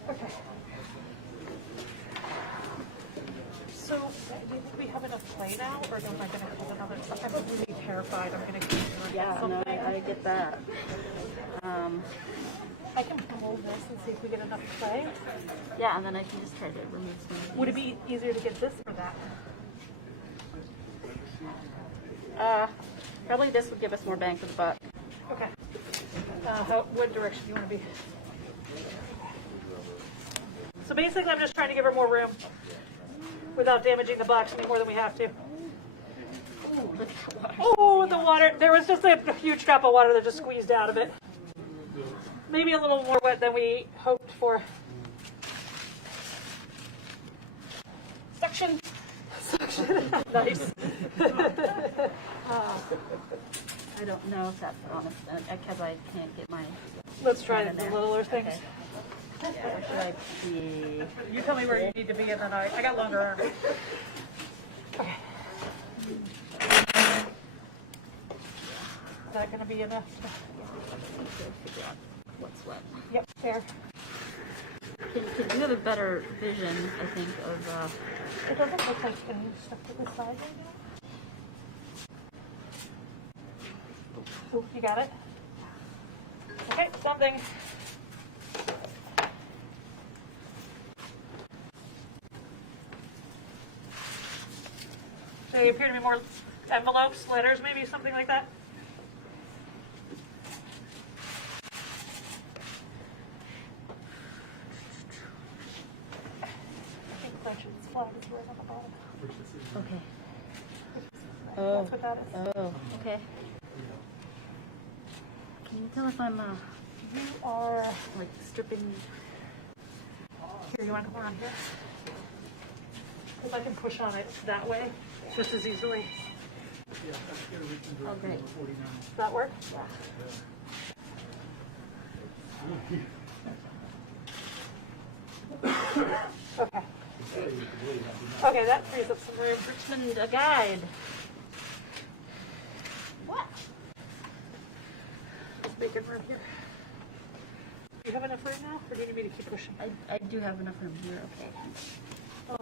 Okay. So, do you think we have enough play now, or am I going to call another? I'm really terrified. I'm going to keep doing Yeah, no, something. I get that. I can pull this and see if we get enough play. Yeah, and then I can just try to remove some. Would it be easier to get this or that? Probably this would give us more bang for the buck. Okay. What direction do you want to be? So basically, I'm just trying to give her more room without damaging the box any more than we have to. Oh, the water. There was just a huge drop of water that just squeezed out of it. Maybe a little more wet than we hoped for. Suction. Suction. Nice. I don't know if that's honest, because I can't get my. Let's try hand the in there. littler things. Okay. Where should I be? You tell me where you need to be, and then I got longer arms. Okay. Is that going to be enough? Figure out what's what. Yep, there. Could you have a better vision, I think, of. It doesn't look like any stuff to the side right now. Oh, you got it? Okay, something. They appear to be more envelopes, letters, maybe something like that. I think Richard's flag is right on the bottom. Okay. That's what that is. Oh, okay. Can you tell if I'm, You are, like, stripping? here, you want to come around here? Because I can push on it that way just as easily. Oh, great. Does that work? Okay. Okay, that frees up some room. Richmond, a guide. What? Just making room here. Do you have enough room now, or do you need me to keep pushing? I do have enough room here, okay. Oh.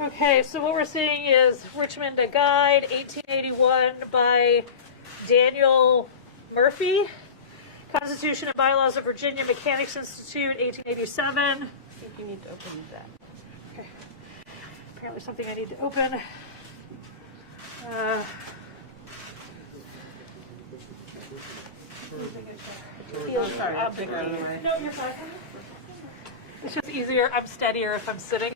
Okay, so what we're seeing is Richmond, a Guide, 1881 by Daniel Murphy. Constitution and Bylaws of Virginia Mechanics Institute, 1887. I think you need to open that. Okay. Apparently something I need to open. Sorry, I'll take it out of the way. No, you're fine. It's just easier. I'm steadier if I'm sitting.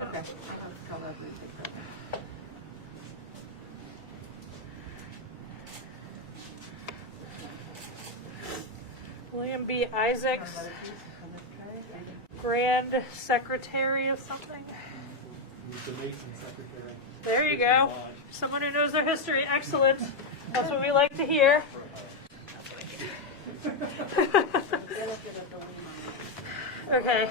Okay. William B. Isaacs, Grand Secretary of something. There you go. Someone who knows their history. Excellent. That's what we like to hear. Okay.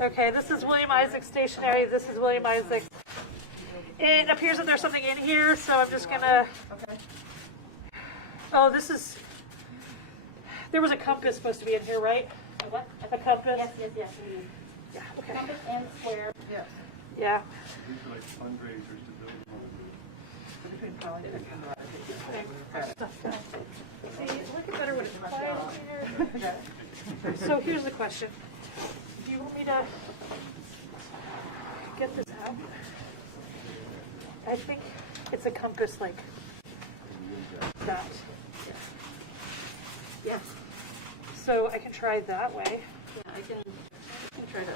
Okay, this is William Isaacs stationery. This is William Isaacs. It appears that there's something in here, so I'm just gonna. Oh, this is. There was a compass supposed to be in here, right? A what? A compass. Yes. Yeah. Okay. Compass and square. Yeah. Yeah. These are like fundraisers to build one. See, look at better when it's quiet in here. So here's the question. Do you want me to get this out? I think it's a compass like that. Yeah. So I can try that way. Yeah, I can try to.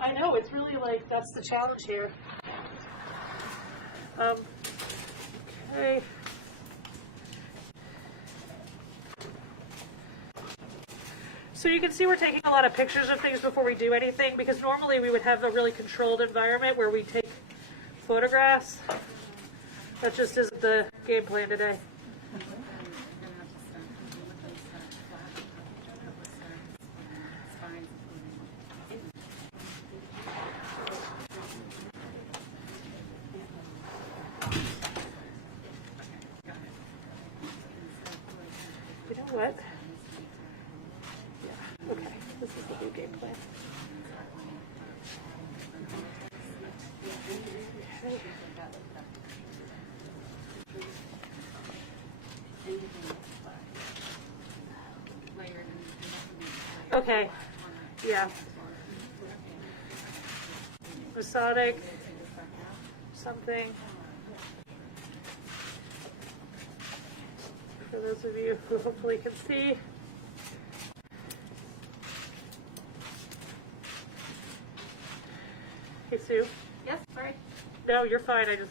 I know, it's really like, that's the challenge here. Okay. So you can see we're taking a lot of pictures of things before we do anything, because normally we would have a really controlled environment where we take photographs. That just isn't the game plan today. You know what? Yeah, okay, this is the new game plan. Okay, yeah. Masonic, something. For those of you who hopefully can see. Hey, Sue. Yes, sorry. No, you're fine. I just.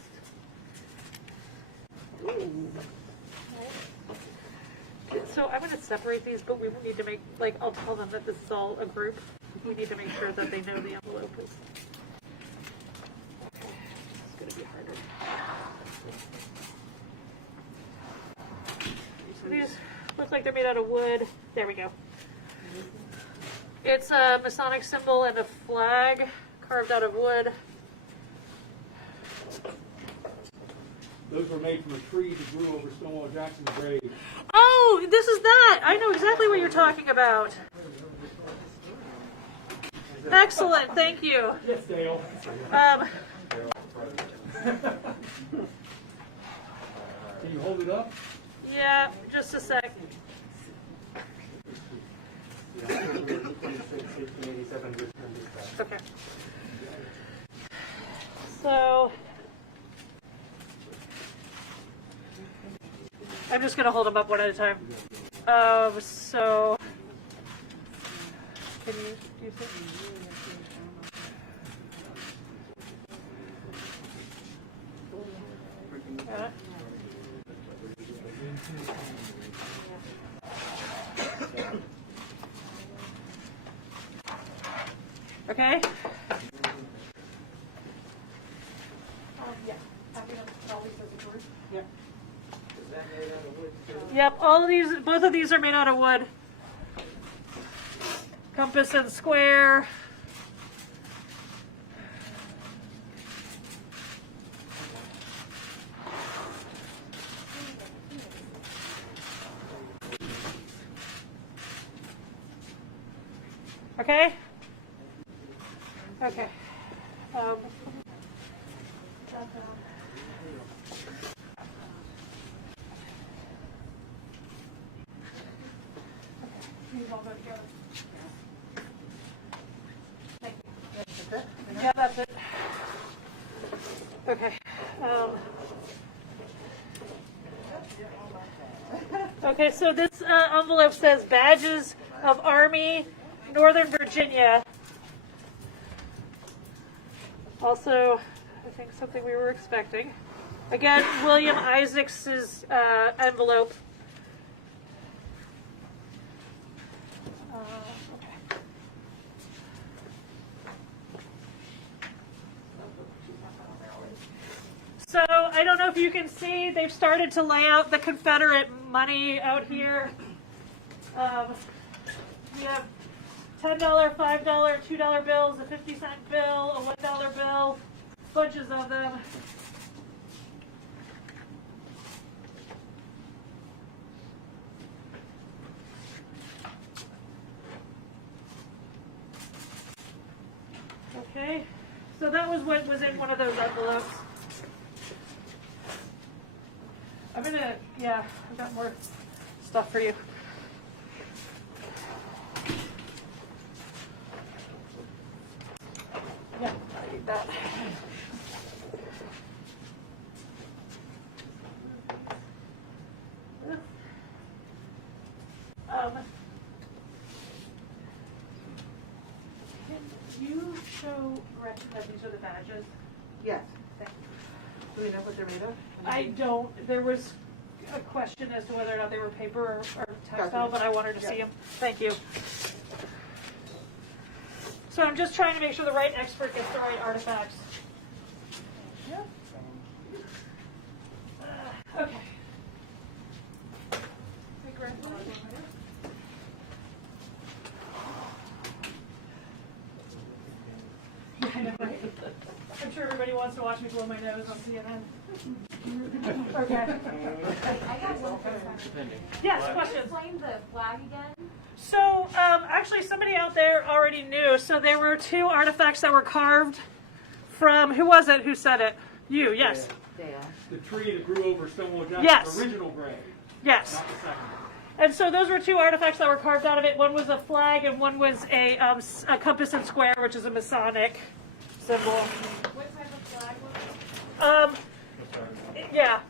So I'm going to separate these, but we need to make, like, I'll tell them that this is all a group. We need to make sure that they know the envelope is. Okay, it's going to be harder. So these look like they're made out of wood. There we go. It's a Masonic symbol and a flag carved out of wood. Those were made from a tree that grew over Stonewall Jackson's grave. Oh, this is that. I know exactly what you're talking about. Excellent. Thank you. Yes, Dale. Um, Can you hold it up? yeah, just a sec. Okay. So I'm just going to hold them up one at a time. So can you do you think? Okay. Yeah. Yep. Yep. All of these, both of these are made out of wood. Compass and square. Okay. Okay. These all go together. Thank you. Yeah, that's it. Okay. Okay, so this envelope says badges of Army, Northern Virginia. Also, I think something we were expecting. Again, William Isaacs' envelope. Okay. So I don't know if you can see, they've started to lay out the Confederate money out here. We have $10, $5, $2 bills, a 50-cent bill, a $1 bill, bunches of them. Okay, so that was what was in one of those envelopes. I've got more stuff for you. Yeah, I need that. Can you show Rick that these are the badges? Yes. Thank you. Do we know what they're made of? I don't. There was a question as to whether or not they were paper or textile, Gotcha. but I wanted to see them. Thank you. So I'm just trying to make sure the right expert gets the right artifacts. Okay. Yeah, I know, right? I'm sure everybody wants to watch me blow my nose on CNN. Okay. I got one question. Yes, questions? Explain the flag again. So, actually, somebody out there already knew. So there were two artifacts that were carved from, who was it who said it? You, yes. The tree that grew over Stonewall Jackson, Yes. the original grave, Yes. not the second one. And so those were two artifacts that were carved out of it. One was a flag and one was a compass and square, which is a Masonic symbol. What type of flag was it? Yeah.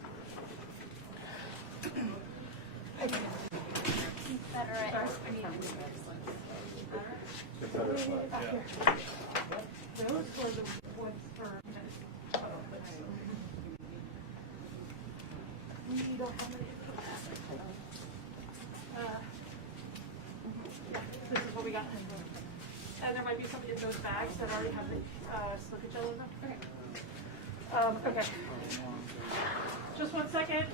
Confederate. Those were the ones for. We don't have any. This is what we got. And there might be something in those bags that already have the slippage all over them. Okay. Just 1 second.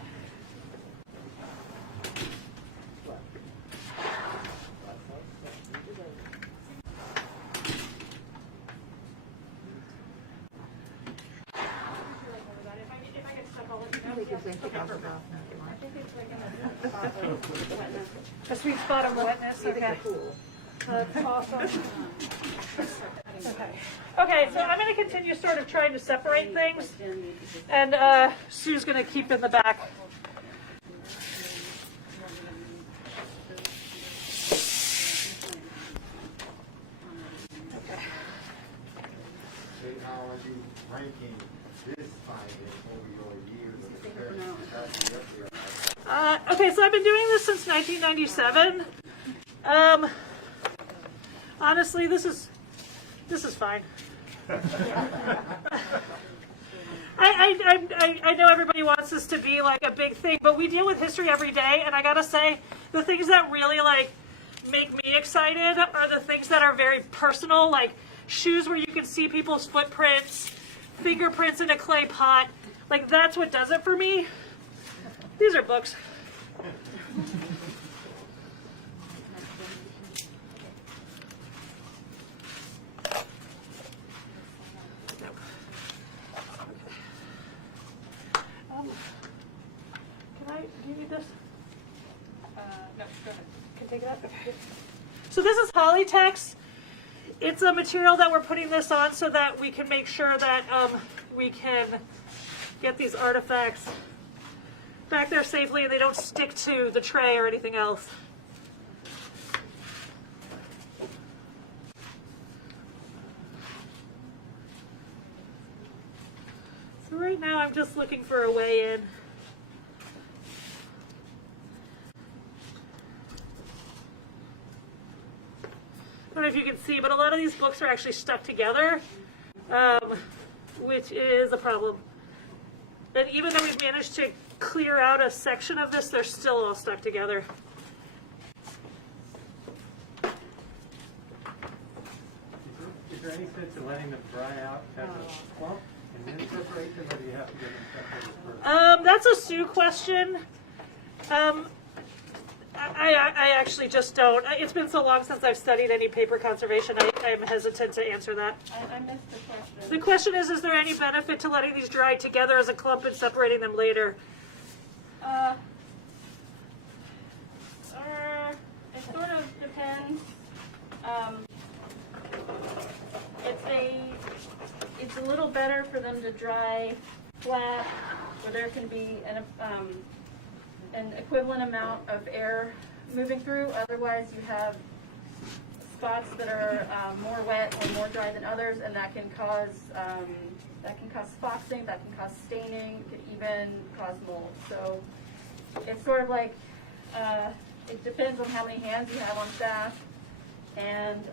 If I get stuck, I'll let you know. A sweet spot of wetness. Okay. That's awesome. Okay, so I'm going to continue sort of trying to separate things, and Sue's going to keep in the back. Okay. Okay, so I've been doing this since 1997. Honestly, this is fine. I know everybody wants this to be like a big thing, but we deal with history every day, and I gotta say, the things that really like make me excited are the things that are very personal, like shoes where you can see people's footprints, fingerprints in a clay pot. Like that's what does it for me. These are books. Do you need this? No, go ahead. Can take it out? Okay. So this is Polytex. It's a material that we're putting this on so that we can make sure that we can get these artifacts back there safely and they don't stick to the tray or anything else. So right now I'm just looking for a way in. I don't know if you can see, but a lot of these books are actually stuck together, which is a problem. And even though we've managed to clear out a section of this, they're still all stuck together. Is there any sense in letting them dry out as a clump and then separate them, or do you have to get them separated first? That's a Sue question. I actually just don't. It's been so long since I've studied any paper conservation, I'm hesitant to answer that. I missed the question. The question is there any benefit to letting these dry together as a clump and separating them later? It sort of depends. It's a little better for them to dry flat, where there can be an equivalent amount of air moving through. Otherwise, you have spots that are more wet or more dry than others, and that can cause foxing, that can cause staining, it could even cause mold. So it's sort of like it depends on how many hands you have on staff and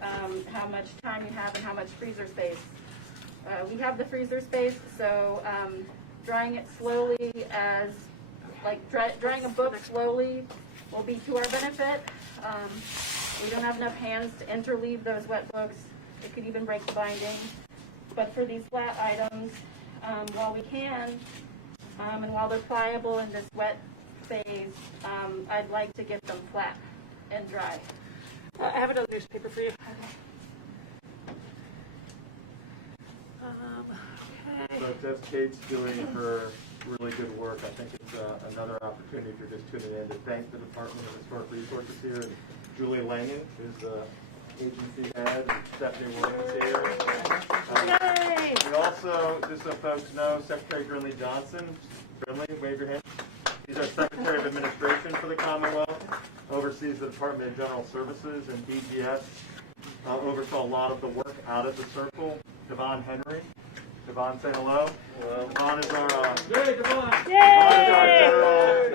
how much time you have and how much freezer space. We have the freezer space, so drying it slowly drying a book slowly will be to our benefit. We don't have enough hands to interleave those wet books. It could even break the binding. But for these flat items, while we can, and while they're pliable in this wet phase, I'd like to get them flat and dry. I have another newspaper for you. Okay. So as Kate's doing her really good work, I think it's another opportunity if you're just tuning in to thank the Department of Historic Resources here, and Julie Langen, who's the agency head, and Stephanie Williams here. Yay! We also, just so folks know, Secretary Brinley Johnson. Brinley, wave your hand. He's our Secretary of Administration for the Commonwealth, oversees the Department of General Services, and DGS oversaw a lot of the work out at the Circle. Devon Henry. Devon, say hello. Hello. Devon is our,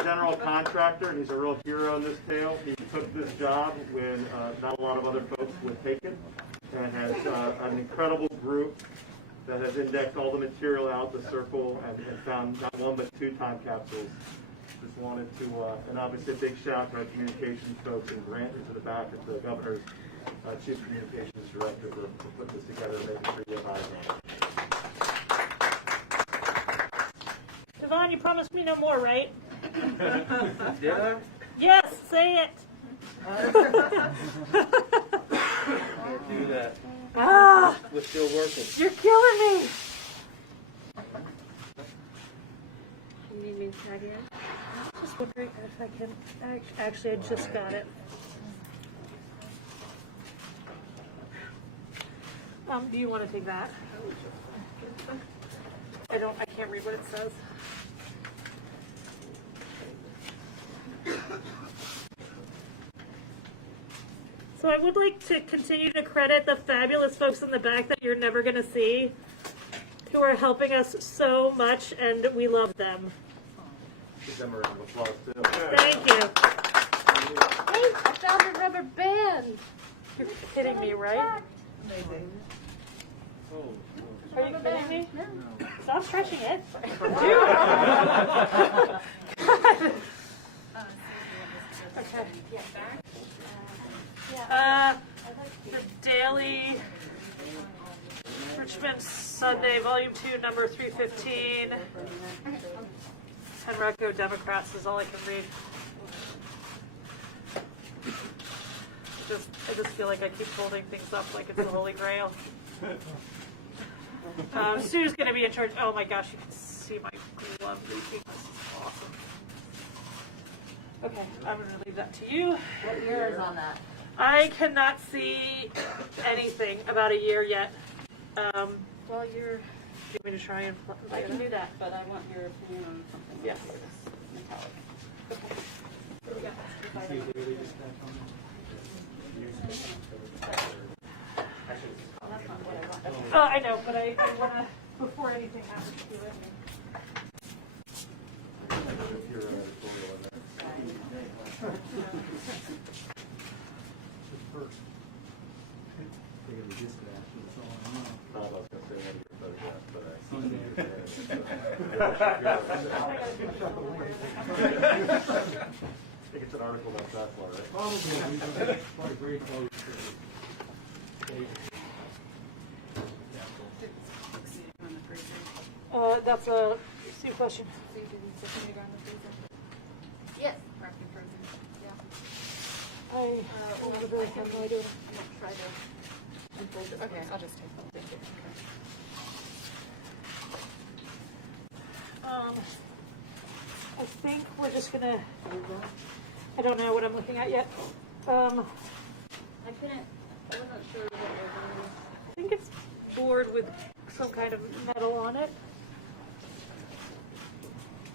general contractor, and he's a real hero in this tale. He took this job when not a lot of other folks would take it, and has an incredible group that has indexed all the material out the Circle and found not one but 2 time capsules. Just wanted to, and obviously a big shout out to our communications folks and Grant is at the back of the Governor's Chief Communications Director to put this together and making sure you have eyes on it. Devon, you promised me no more, right? Did I? Yes, say it. Can't do that. Ah, We're still working. you're killing me. You need me to tag in? Just wondering if I can. Actually, I just got it. Do you want to take that? I can't read what it says. So I would like to continue to credit the fabulous folks in the back that you're never going to see, who are helping us so much, and we love them. Give them a round of applause too. Thank you. Hey, I found a rubber band. You're kidding me, right? Amazing. Are you kidding me? Stop stretching it. Okay. The Daily Richmond Sunday, Volume 2, number 315. Henrico Democrats is all I can read. I just feel like I keep holding things up like it's the Holy Grail. Sue's going to be in charge. Oh my gosh, you can see my glove leaking. This is awesome. Okay, I'm going to leave that to you. What year is on that? I cannot see anything about a year yet. Well, do you want me to try and I can do that, but I want your opinion on something. Yes. Metallic. Okay. Here we go. See a daily dispatch on that? That's not what I want. Oh, I know, but I want to, before anything happens to it. I think it's an article about that far, right? Probably, probably very close to date. That's a Steve question. Yes. Practically frozen. Yeah. I really have no idea. I'm gonna try to unfold it. Okay, I'll just take them. Thank you. I think we're just gonna. I don't know what I'm looking at yet. I wasn't sure what it was. I think it's board with some kind of metal on it.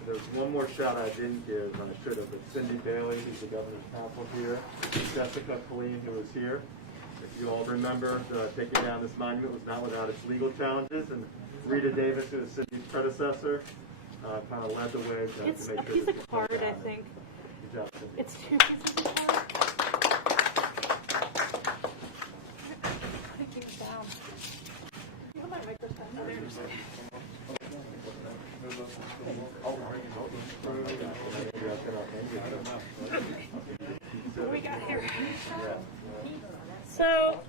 There's one more shout I didn't give, and I should have, but Cindy Bailey, who's the governor's counsel here, Jessica Colleen, who was here. If you all remember, taking down this monument was not without its legal challenges, and Rita Davis, who is Cindy's predecessor, kind of led the way to make It's sure a piece this of was card, done. I think. Good job, Cindy. It's 2 pieces of card. Putting things down. You have my microphone. Oh, there it is. What do we got here? So,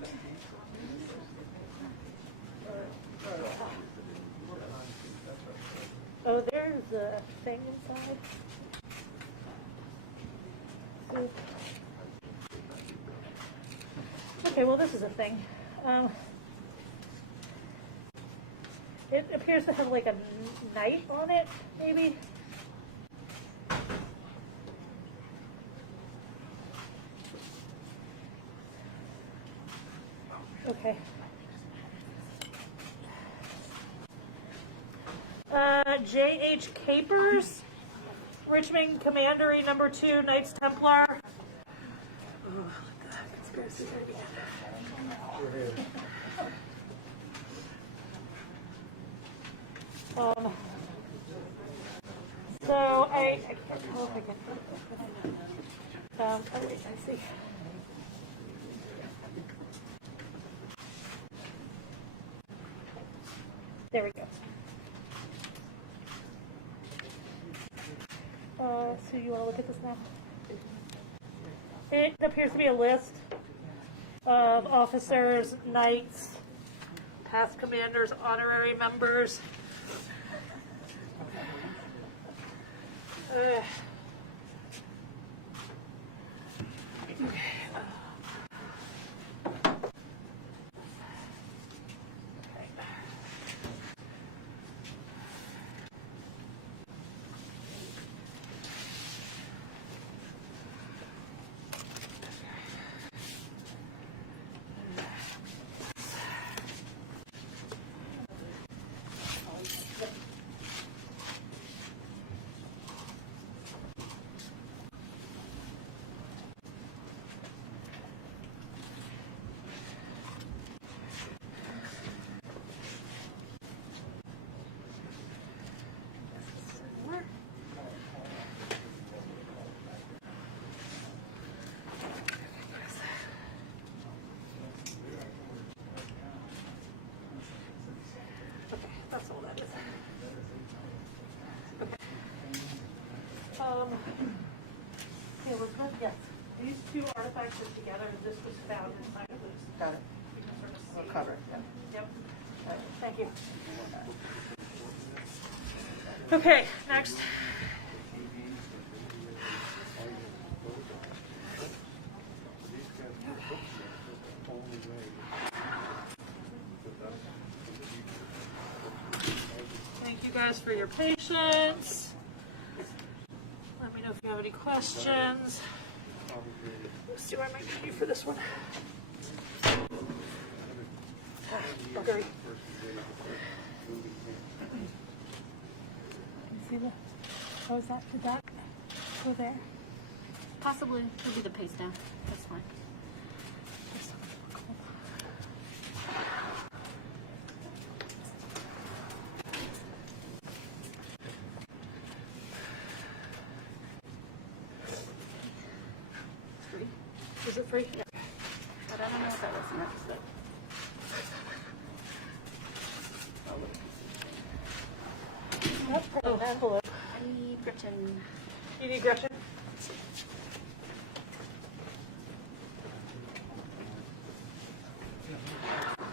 oh, there's a thing inside. So, okay, well, this is a thing. It appears to have like a knight on it, maybe. Okay. J.H. Capers, Richmond Commandery number 2, Knights Templar. Oh, look at that conspiracy theory. So I can't tell if I can. Oh wait, I see. There we go. So you want to look at this now? It appears to be a list of officers, knights, past commanders, honorary members. these two artifacts are together, and this was found inside of this. Got it. You can sort of We'll see. cover it. Yep. Thank you. Okay, next. Thank you guys for your patience. Let me know if you have any questions. Let's see where I might need you for this one. Great. See the, how is that, did that go there? Possibly, it'll be the paste down. That's fine. Free? Is it free? Yeah. But I don't know if that was next, but. Oh, envelope. I need Gretchen. You need Gretchen?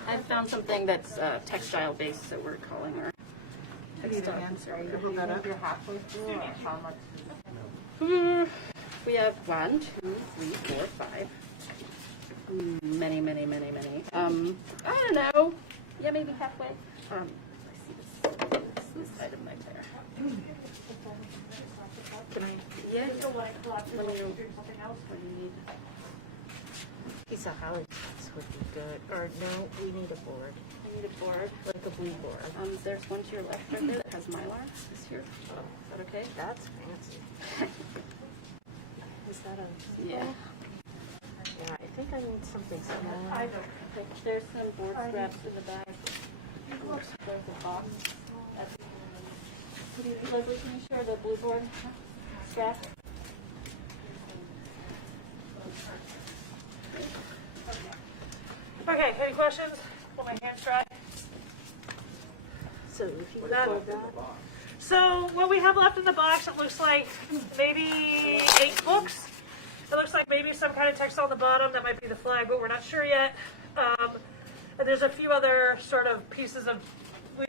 I found something that's textile based, so we're calling her textile conservator. You're halfway through, or how much? We have 1, 2, 3, 4, 5. Many. I don't know. Yeah, maybe halfway. I see this item right there. Can I? Yeah. Let me know what you need. Piece of holly would be good. Or no, we need a board. I need a board. Like a blue board. There's one to your left right there that has Mylar. This here. Is that okay? That's fancy. Is that a? Yeah. Yeah, I think I need something smaller. Okay, there's some board scraps in the back. There's a box. Leslie, can you share the blue board scrap? Okay, any questions? Pull my hands dry. So if you That- pull that, So what we have left in the box, it looks like maybe 8 books. It looks like maybe some kind of text on the bottom. That might be the flag, but we're not sure yet. And there's a few other sort of pieces of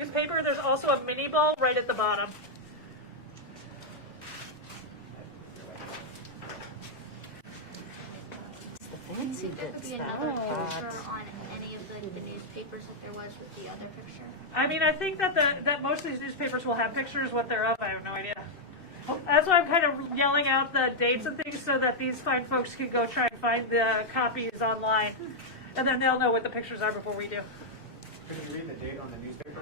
newspaper. There's also a mini ball right at the bottom. it's the fancy There could bits be that another are picture hot. on any of the newspapers that there was with the other picture. I mean, I think that that most of these newspapers will have pictures. What they're of, I have no idea. That's why I'm kind of yelling out the dates and things so that these fine folks can go try and find the copies online. And then they'll know what the pictures are before we do. Can you read the date on the newspaper?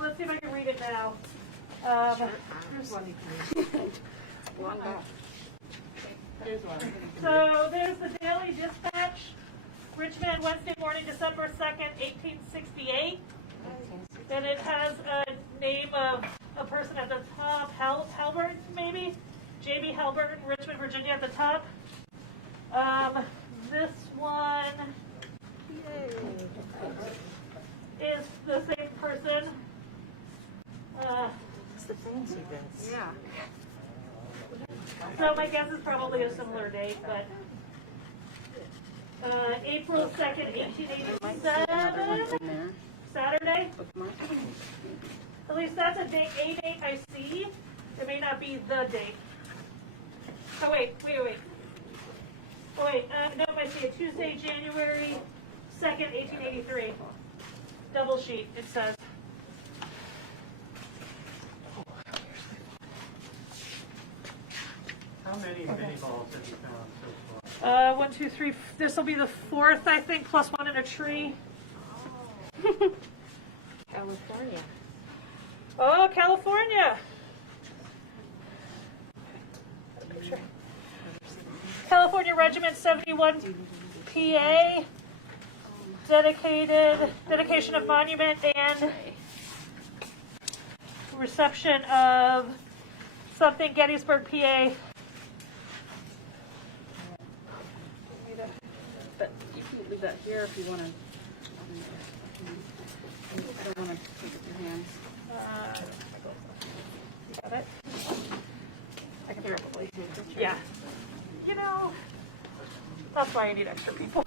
Let's see if I can read it now. Here's one you can read. Long box. Here's one. So there's the Daily Dispatch, Richmond, Wednesday morning, December 2nd, 1868. And it has a name of a person at the top, Halbert, maybe? J.B. Halbert, Richmond, Virginia at the top. This one is the same person. It's the fancy bits. Yeah. So my guess is probably a similar date, but April 2nd, 1887, In there. Saturday. Bookmark. At least that's a date I see. It may not be the date. Oh, wait. Oh, wait, no, I see it. Tuesday, January 2nd, 1883. Double sheet, it says. How many mini balls have you found so far? 1, 2, 3. This will be the 4th, I think, plus one in a tree. California. Oh, California. California Regiment 71 PA. Dedication of monument and reception of something Gettysburg, PA. But you can leave that here if you want to. I don't want to take it in your hands. Got it? I can probably. Yeah. You know, That's why I need extra people.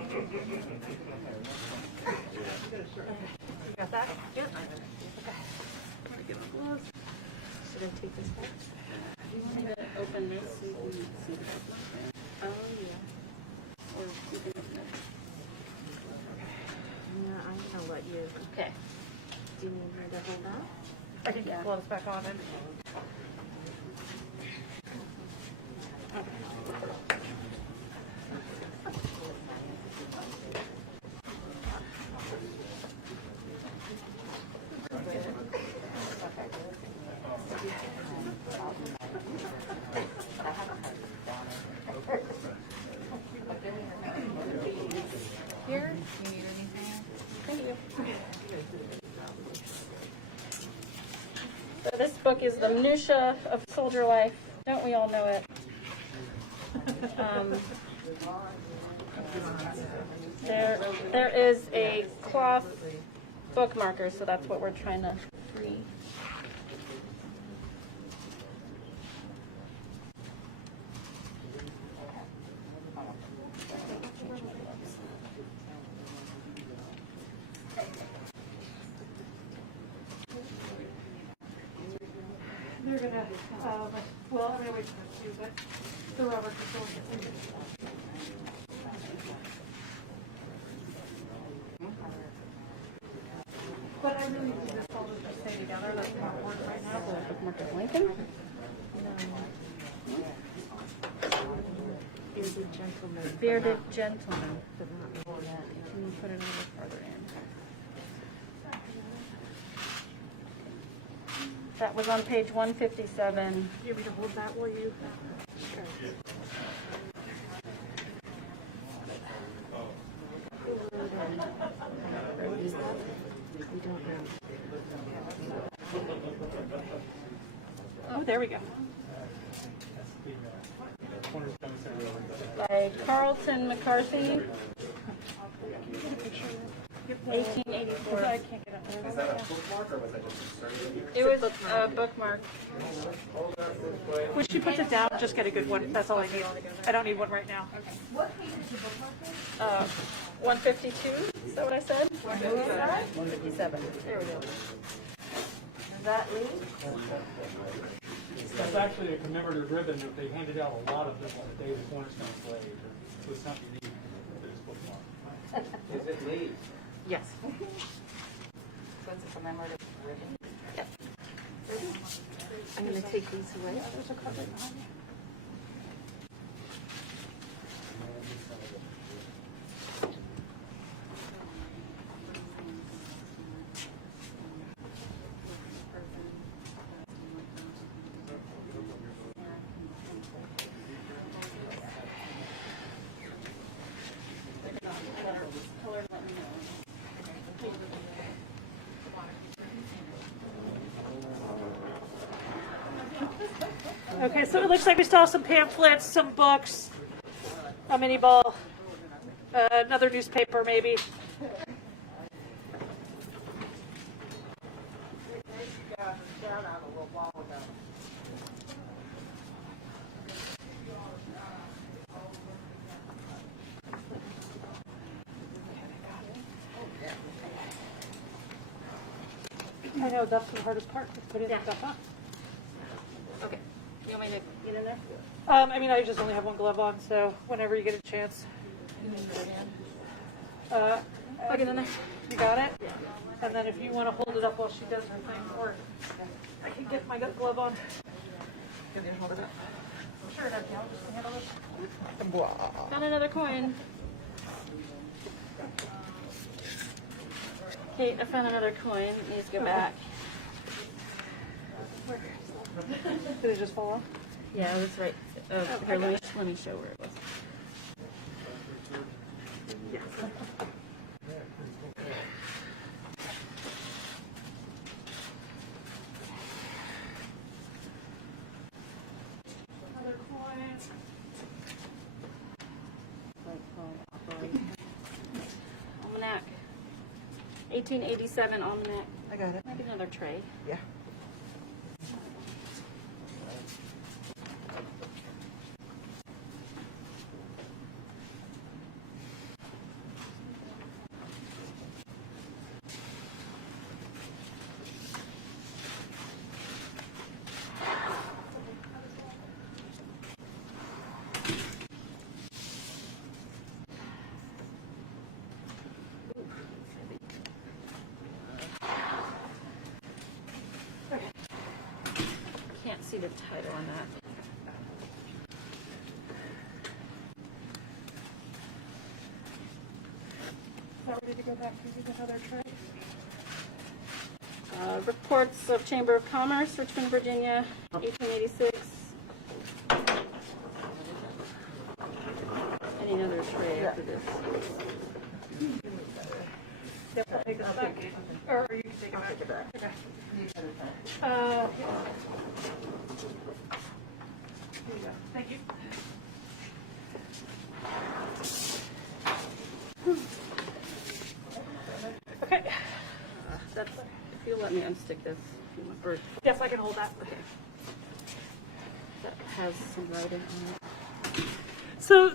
You got that? Yeah. Okay. I'm gonna get my gloves. Should I take this back? You want me to open this so you can see the bookmark there? Oh, yeah. Or you can open it. Yeah, I'm gonna let you. Okay. Do you need me to hold that? I can Yeah. get gloves back on and. Here, you need anything? Thank you. So this book is the minutia of soldier life. Don't we all know it? There is a cloth bookmarker, so that's what we're trying to free. They're gonna, well, I'm gonna wait for them to use it. The rubber control. But I really need this all to stay together, that's not working right now. Bookmarker Lincoln. Bearded gentleman. Bearded gentleman. Can you put it a little farther in? That was on page 157. You want me to hold that while you? Sure. Oh, there we go. By Carlton McCarthy, 1884. I can't get up there. Is that a bookmark or was that just inserted? It was a bookmark. When she puts it down, just get a good one. That's all I need. I don't need one right now. What page is your bookmark in? 152, is that what I said? 157. There we go. Is that Lee? That's actually a commemorative ribbon that they handed out a lot of this on the day the Cornerstone slave. It was something unique for this bookmark. Is it Lee? Yes. So it's a commemorative ribbon? I'm gonna take these away. Okay, so it looks like we still have some pamphlets, some books, a mini ball, another newspaper maybe. I know, that's the hardest part, is putting that stuff on. Okay. You want me to get in there? I mean, I just only have one glove on, so whenever you get a chance. I'll get in there. You got it? Yeah. And then if you want to hold it up while she does her thing, or I can get my glove on. Can you hold it up? Sure, I'll just handle this. Found another coin. Kate, I found another coin. It needs to go back. Did it just fall off? Yeah, it was right. Here, let me show where it was. Another coin. Almanac. 1887 almanac. I got it. Maybe another tray. Yeah. see the title on that. Not ready to go back using another tray. Reports of Chamber of Commerce, Richmond, Virginia, 1886. I need another tray after this. Yep, I'll take this back. Or you can take it back. Okay. Yeah. Here you go. Thank you. Okay. That's, if you'll let me unstick this. Or, Yes, I can hold that. okay. That has some writing on it. So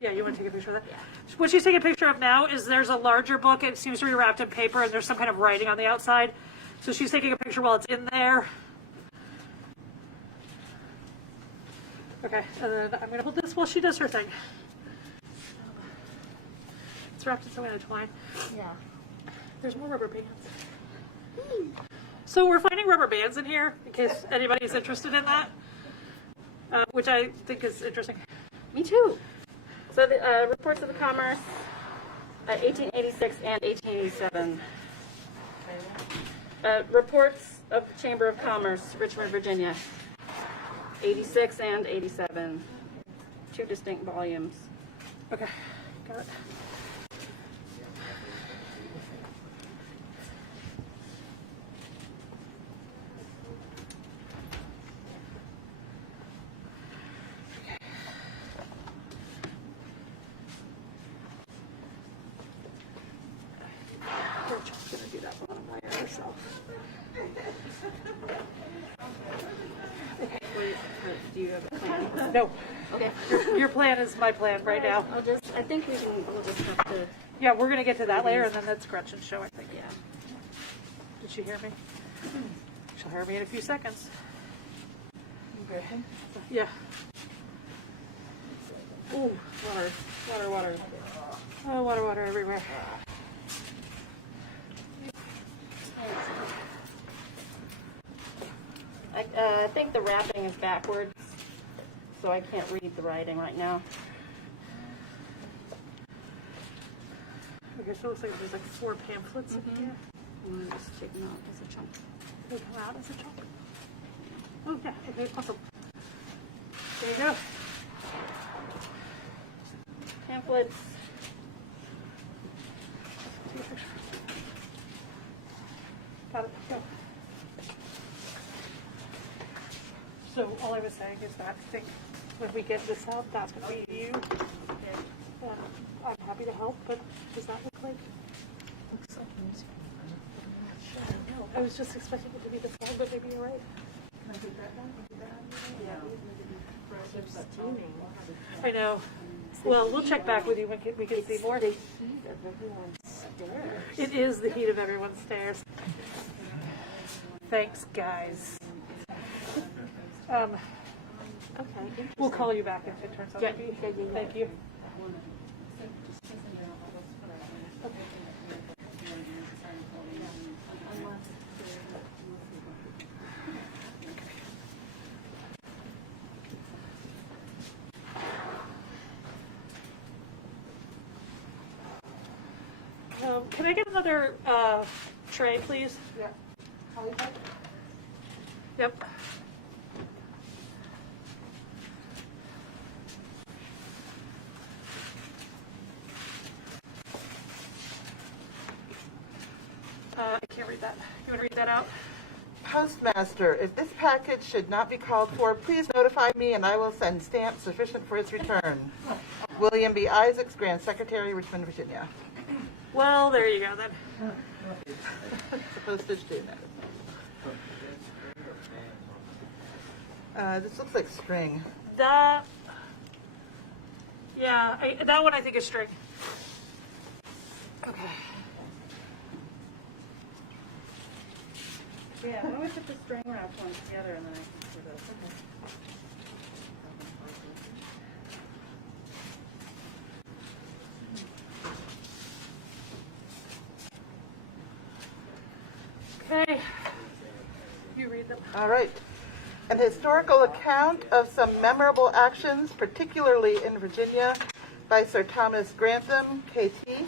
yeah, you want to take a picture of that? Yeah. What she's taking a picture of now is there's a larger book. It seems to be wrapped in paper, and there's some kind of writing on the outside. So she's taking a picture while it's in there. Okay, and then I'm going to hold this while she does her thing. It's wrapped in some kind of twine. Yeah. There's more rubber bands. So we're finding rubber bands in here in case anybody's interested in that, which I think is interesting. Me too. So the reports of the commerce, 1886 and 1887. Reports of the Chamber of Commerce, Richmond, Virginia, 86 and 87. Two distinct volumes. Okay, got it. Rachel's gonna do that bottom layer herself. Do you have a plan? No, Okay. your plan is my plan right now. I think we'll just have to, Yeah, we're gonna get to that layer, and then that's Gretchen's show, I think. yeah. Did she hear me? She'll hear me in a few seconds. Yeah. Ooh, water. Oh, water everywhere. I think the wrapping is backwards, so I can't read the writing right now. Okay, so it looks like there's like 4 pamphlets in here. I'm gonna just take them out as a chunk. They come out as a chunk. Oh, yeah, okay, awesome. There you go. Pamphlets. Take a picture. Got it, go. So all I was saying is that I think when we get this out, that's going to be you. I'm happy to help, but does that look like? Looks like music. I was just expecting it to be the same, but maybe you're right. Can I put that down? They're steaming. I know. Well, we'll check back with you when we can see more. The heat of everyone's stairs. It is the heat of everyone's stairs. Thanks, guys. Okay. We'll call you back if it turns out to be. Thank you. Can I get another tray, please? Yeah. Yep. I can't read that. You want to read that out? Postmaster, if this package should not be called for, please notify me and I will send stamps sufficient for its return. William B. Isaacs, Grand Secretary, Richmond, Virginia. Well, there you go then. The postage due notice. This looks like string. That, yeah, that one I think is string. Okay. Yeah, why don't we put the string wrapped one together and then I can see those. Okay. You read them. All right. An historical account of some memorable actions, particularly in Virginia, by Sir Thomas Grantham, KT,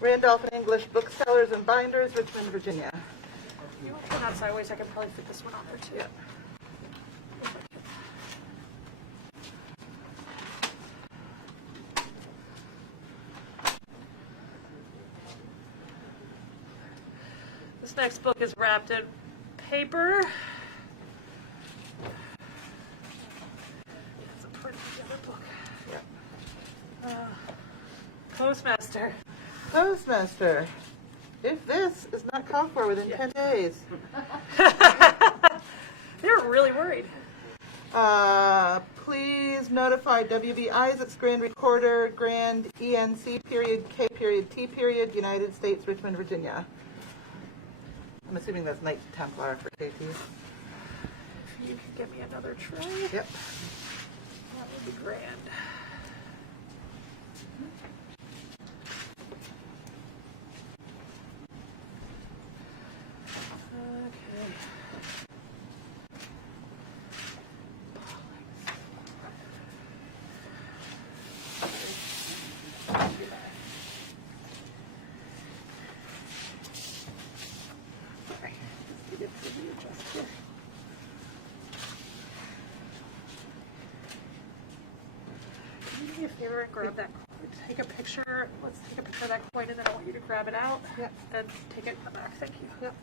Randolph and English Booksellers and Binders, Richmond, Virginia. You want to turn that sideways? I can probably fit this one on there too. Yeah. This next book is wrapped in paper. It's a pretty other book. Yeah. Postmaster. Postmaster, if this is not called for within 10 days, They're really worried. please notify W.B. Isaacs, Grand Recorder, Grand ENC period, K period, T period, United States, Richmond, Virginia. I'm assuming that's Knight Templar for KT. If you can give me another try, Yep. that would be grand. Okay. Can you do me a favor and grab that coin? Take a picture. Let's take a picture of that coin, and then I want you to grab it out and take it in the back. Thank you. Yep.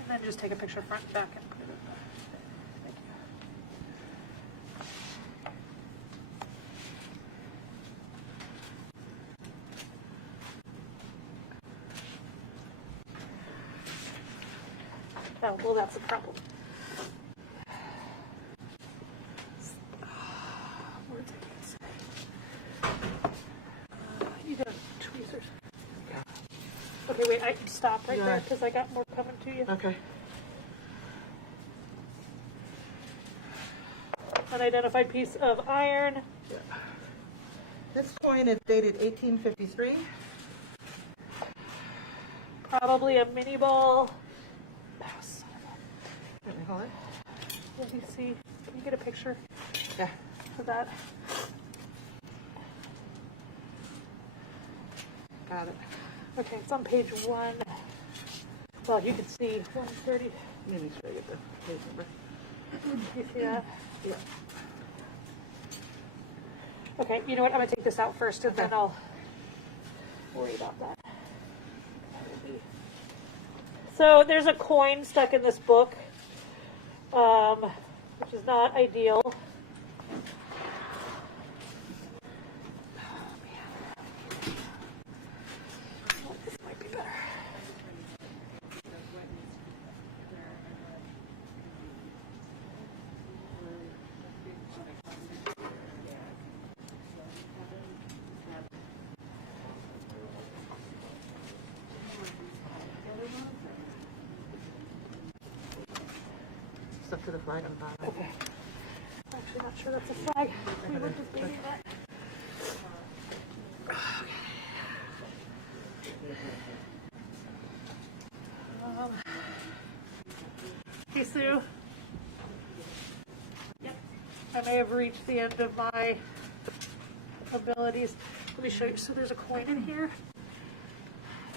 And then just take a picture front and back and put it in there. Thank you. Oh, well, that's the problem. Words I can't say. You got tweezers. Okay, wait, I can stop right there Yeah. because I got more coming to you. Okay. Unidentified piece of iron. This coin is dated 1853. Probably a mini ball. Oh, son of Let me hold it. a- Let me see. Can you get a picture Yeah. of that? Got it. Okay, it's on page 1. Well, you can see 130. Let me make sure I get the page number. You see that? Yeah. Okay, you know what? I'm going to take this out first, and then Okay. I'll worry about that. So there's a coin stuck in this book, which is not ideal. This might be better. Stuck to the flag on the bottom. Okay. I'm actually not sure that's a flag. We were debating that. Hey, Sue. I may have reached the end of my abilities. Let me show you. So there's a coin in here,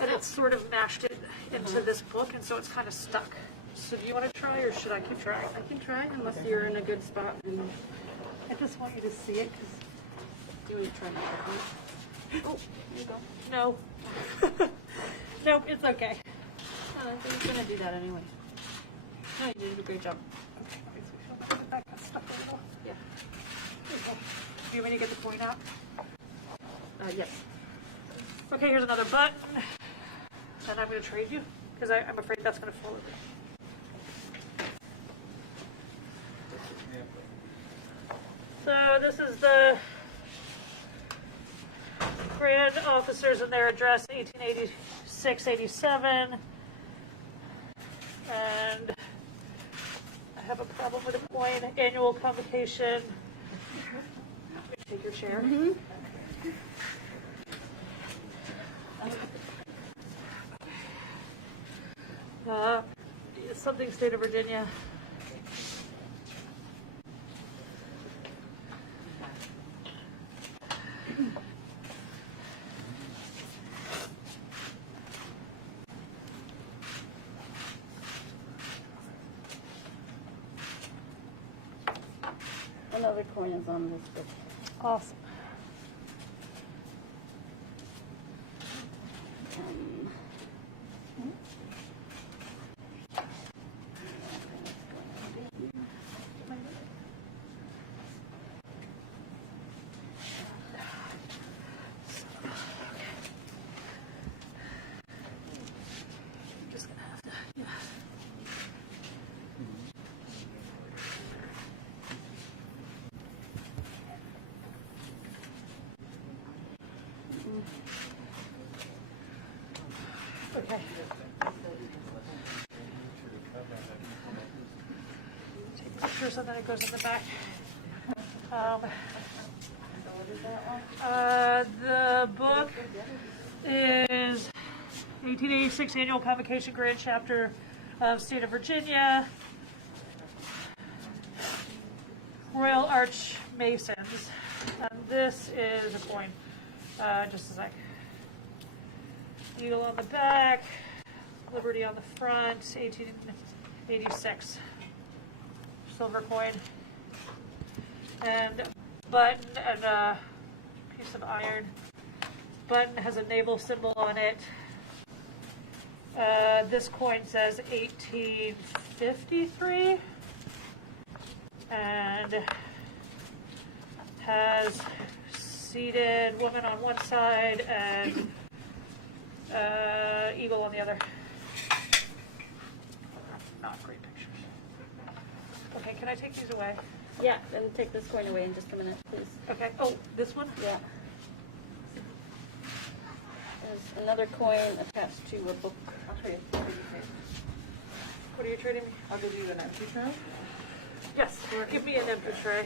and it's sort of mashed it into this book, and so it's kind of stuck. So do you want to try, or should I keep trying? I can try unless you're in a good spot. And I just want you to see it, because do you want to try my technique? Oh, there you go. no. Nope, it's okay. I was going to do that anyway. No, you did a great job. Okay, makes me feel better that that got stuck a little. Yeah. Okay. Do you want me to get the coin out? Yes. Okay, here's another button. And I'm going to trade you, because I'm afraid that's going to fall over. So this is the grand officers and their address, 1886-87. And I have a problem with a coin. Annual convocation. Let me take your chair. Something state of Virginia. Another coin is on this book. Awesome. Okay. Take pictures and then it goes in the back. The book is 1886 Annual Convocation Grand Chapter of State of Virginia. Royal Arch Masons. And this is a coin. Just a sec. Eagle on the back, Liberty on the front, 1886. Silver coin. And button and a piece of iron. Button has a naval symbol on it. This coin says 1853. And has seated woman on one side and eagle on the other. Not great pictures. Okay, can I take these away? Yeah, then take this coin away in just a minute, please. Okay. Oh, this one? Yeah. There's another coin attached to a book. I'll trade it. What are you trading me? I'll give you an empty tray. Yes, give me an empty tray.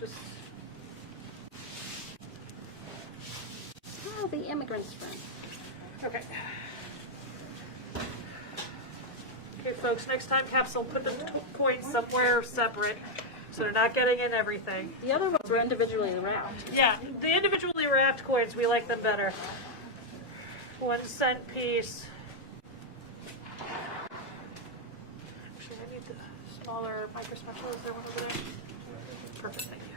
Just. Oh, the immigrant's friend. Okay. Okay, folks, next time capsule, put the coins somewhere separate so they're not getting in everything. The other ones were individually wrapped. Yeah, the individually wrapped coins, we like them better. 1 cent piece. Actually, I need the smaller micro spatula. Is there one over there? Perfect, thank you.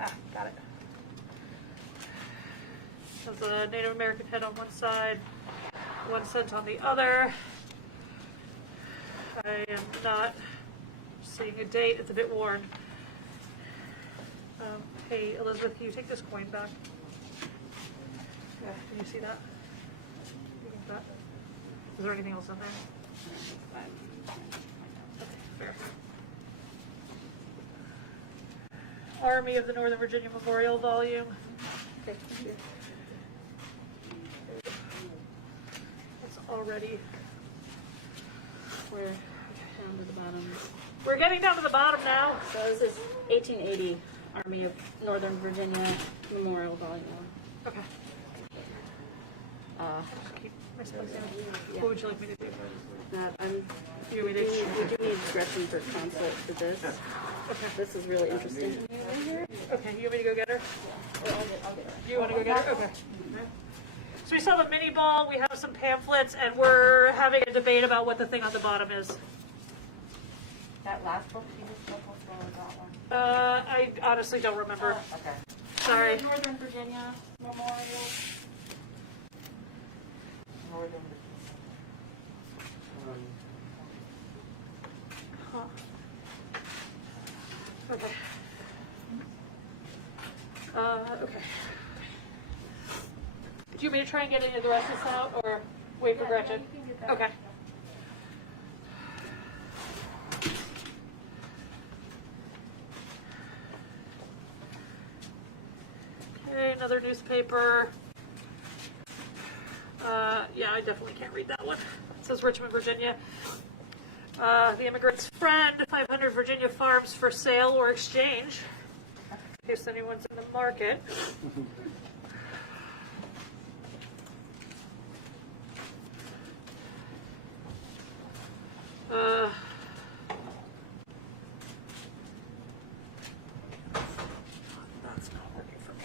Ah, got it. There's a Native American head on one side, 1 cent on the other. I am not seeing a date. It's a bit worn. Hey, Elizabeth, can you take this coin back? Yeah, can you see that? You think that? Is there anything else in there? Okay, fair. Army of the Northern Virginia Memorial volume. Okay, thank you. It's already. We're down to the bottom. We're getting down to the bottom now. So this is 1880 Army of Northern Virginia Memorial Volume 1. Okay. Just keep misplacing it. Yeah. What would you like me to do? We do need Gretchen for consult for this. Okay. This is really interesting to me right here. Okay, you want me to go get her? I'll get her. You want to go get her? Okay. So we saw the mini ball, we have some pamphlets, and we're having a debate about what the thing on the bottom is. That last book, you just took what's wrong with that one? I honestly don't remember. Oh, okay. Sorry. Northern Virginia Memorial. Northern Huh. Okay. Okay. Do you want me to try and get any of the rest of this out, or wait for Gretchen? Okay. Okay, another newspaper. Yeah, I definitely can't read that one. says Richmond, Virginia. The Immigrant's Friend, 500 Virginia farms for sale or exchange, in case anyone's in the market. That's not working for me.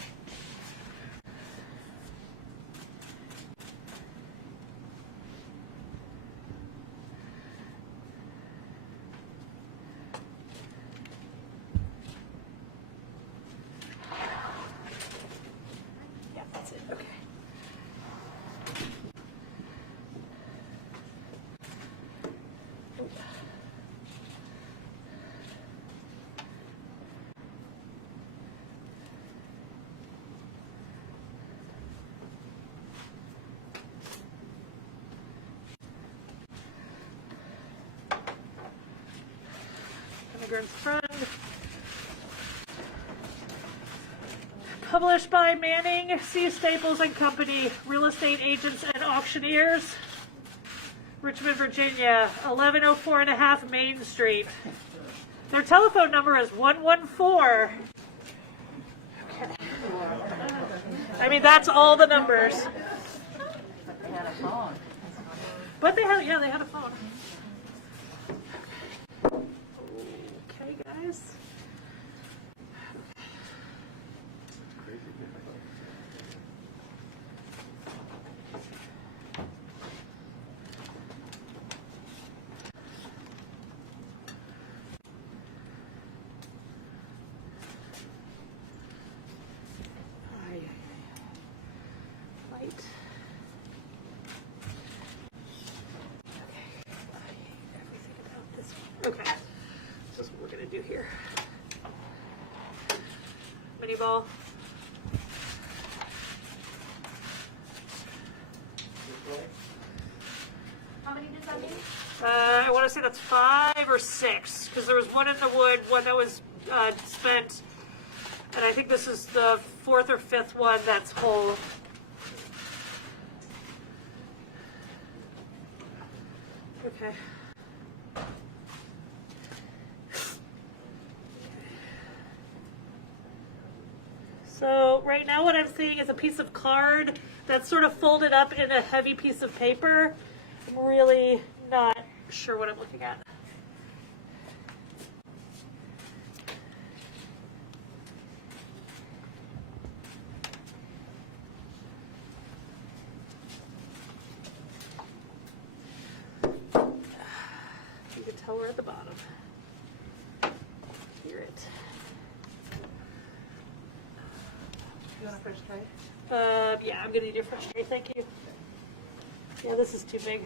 Yeah, that's it. Okay. Immigrant's Friend. Published by Manning, C. Staples and Company, real estate agents and auctioneers. Richmond, Virginia, 1104 and a half Main Street. Their telephone number is 114. Okay. I mean, that's all the numbers. They had a phone. But they had, yeah, they had a phone. Okay, guys. Light. Okay, this is what we're gonna do here. Mini ball. How many does that mean? I want to say that's 5 or 6, because there was one in the wood, one that was spent, and I think this is the 4th or 5th one that's whole. Okay. So right now what I'm seeing is a piece of card that's sort of folded up in a heavy piece of paper. I'm really not sure what I'm looking at. You can tell we're at the bottom. Hear it. You want a fresh tray? Yeah, I'm gonna need your fresh tray, thank you. Yeah, this is too big.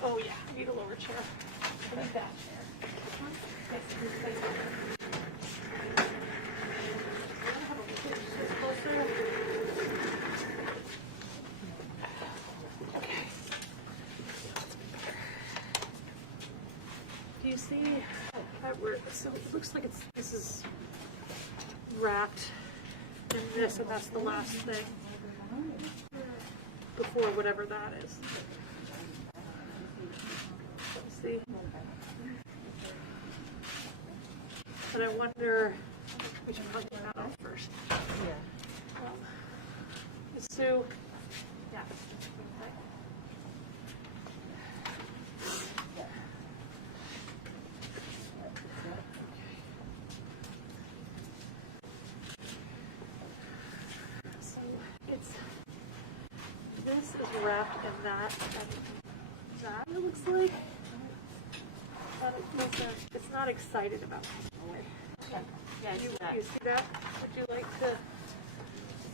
Oh yeah, I need a lower chair. I need that chair. Yes, please, thank you. Have a little bit closer. Okay. Do you see that we're, so it looks like this is wrapped in this, and that's the last thing before whatever that is. See? And I wonder, we should probably get that off first. Yeah. Sue? Yeah. So it's, this is wrapped in that, and that it looks like. But it doesn't, it's not excited about taking away. Yeah, I see that. You see that? Would you like to?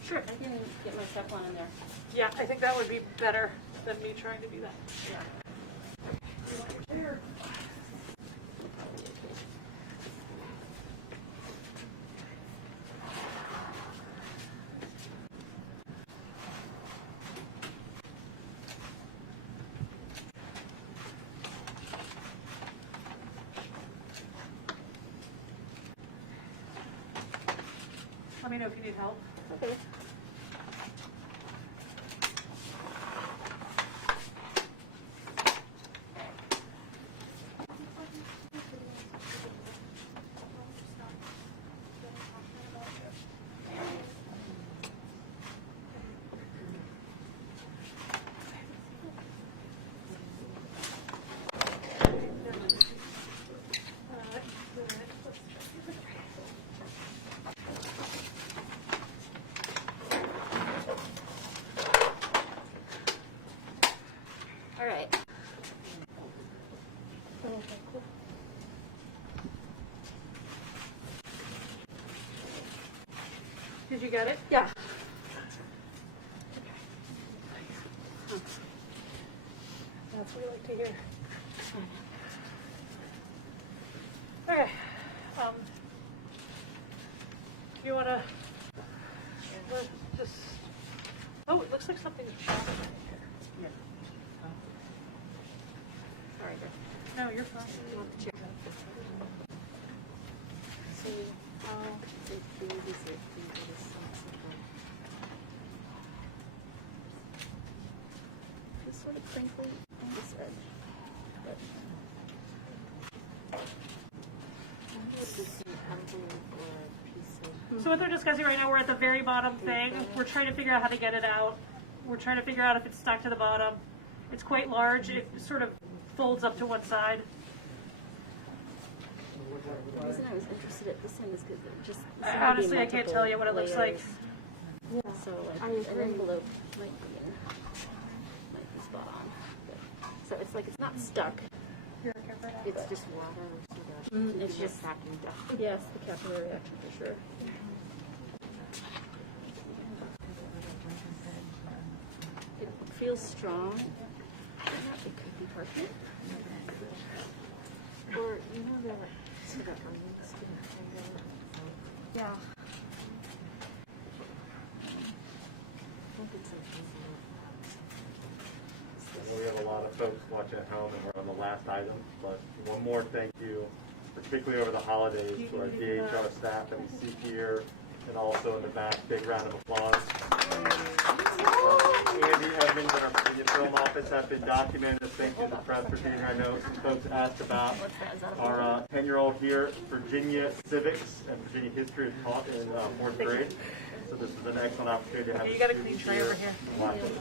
Sure. I can get my step on in there. Yeah, I think that would be better than me trying to do that. Yeah. You want your chair? Let me know if you need help. Okay. All right. Did you get it? Yeah. That's what we like to hear. Okay. You wanna just? Oh, it looks like something's wrong here. Sorry, girl. No, you're fine. You want the chair? So, this sort of crinkly on this edge. But So what they're discussing right now, we're at the very bottom thing. We're trying to figure out how to get it out. We're trying to figure out if it's stuck to the bottom. It's quite large. It sort of folds up to one side. the reason I was interested at this end is because it just Honestly, I can't tell you what it looks like. Yeah. So like an envelope might be spot on. But, so it's like it's not stuck. It's just water, so It's just packing dust. yes, the capillary action for sure. It feels strong. It could be parchment. Or, you know, the sort of onions Yeah. We have a lot of folks watching at home, and we're on the last item. But one more thank you, particularly over the holidays, to our DHR staff that we see here, and also in the back. Big round of applause. Andy Evans and our Virginia Film Office have been documenting this. Thank you to the press for being here. I know some folks asked about our 10-year-old here. Virginia civics and Virginia history is taught in 4th grade. So this is an excellent opportunity to have You got a clean tray over here. Watch it.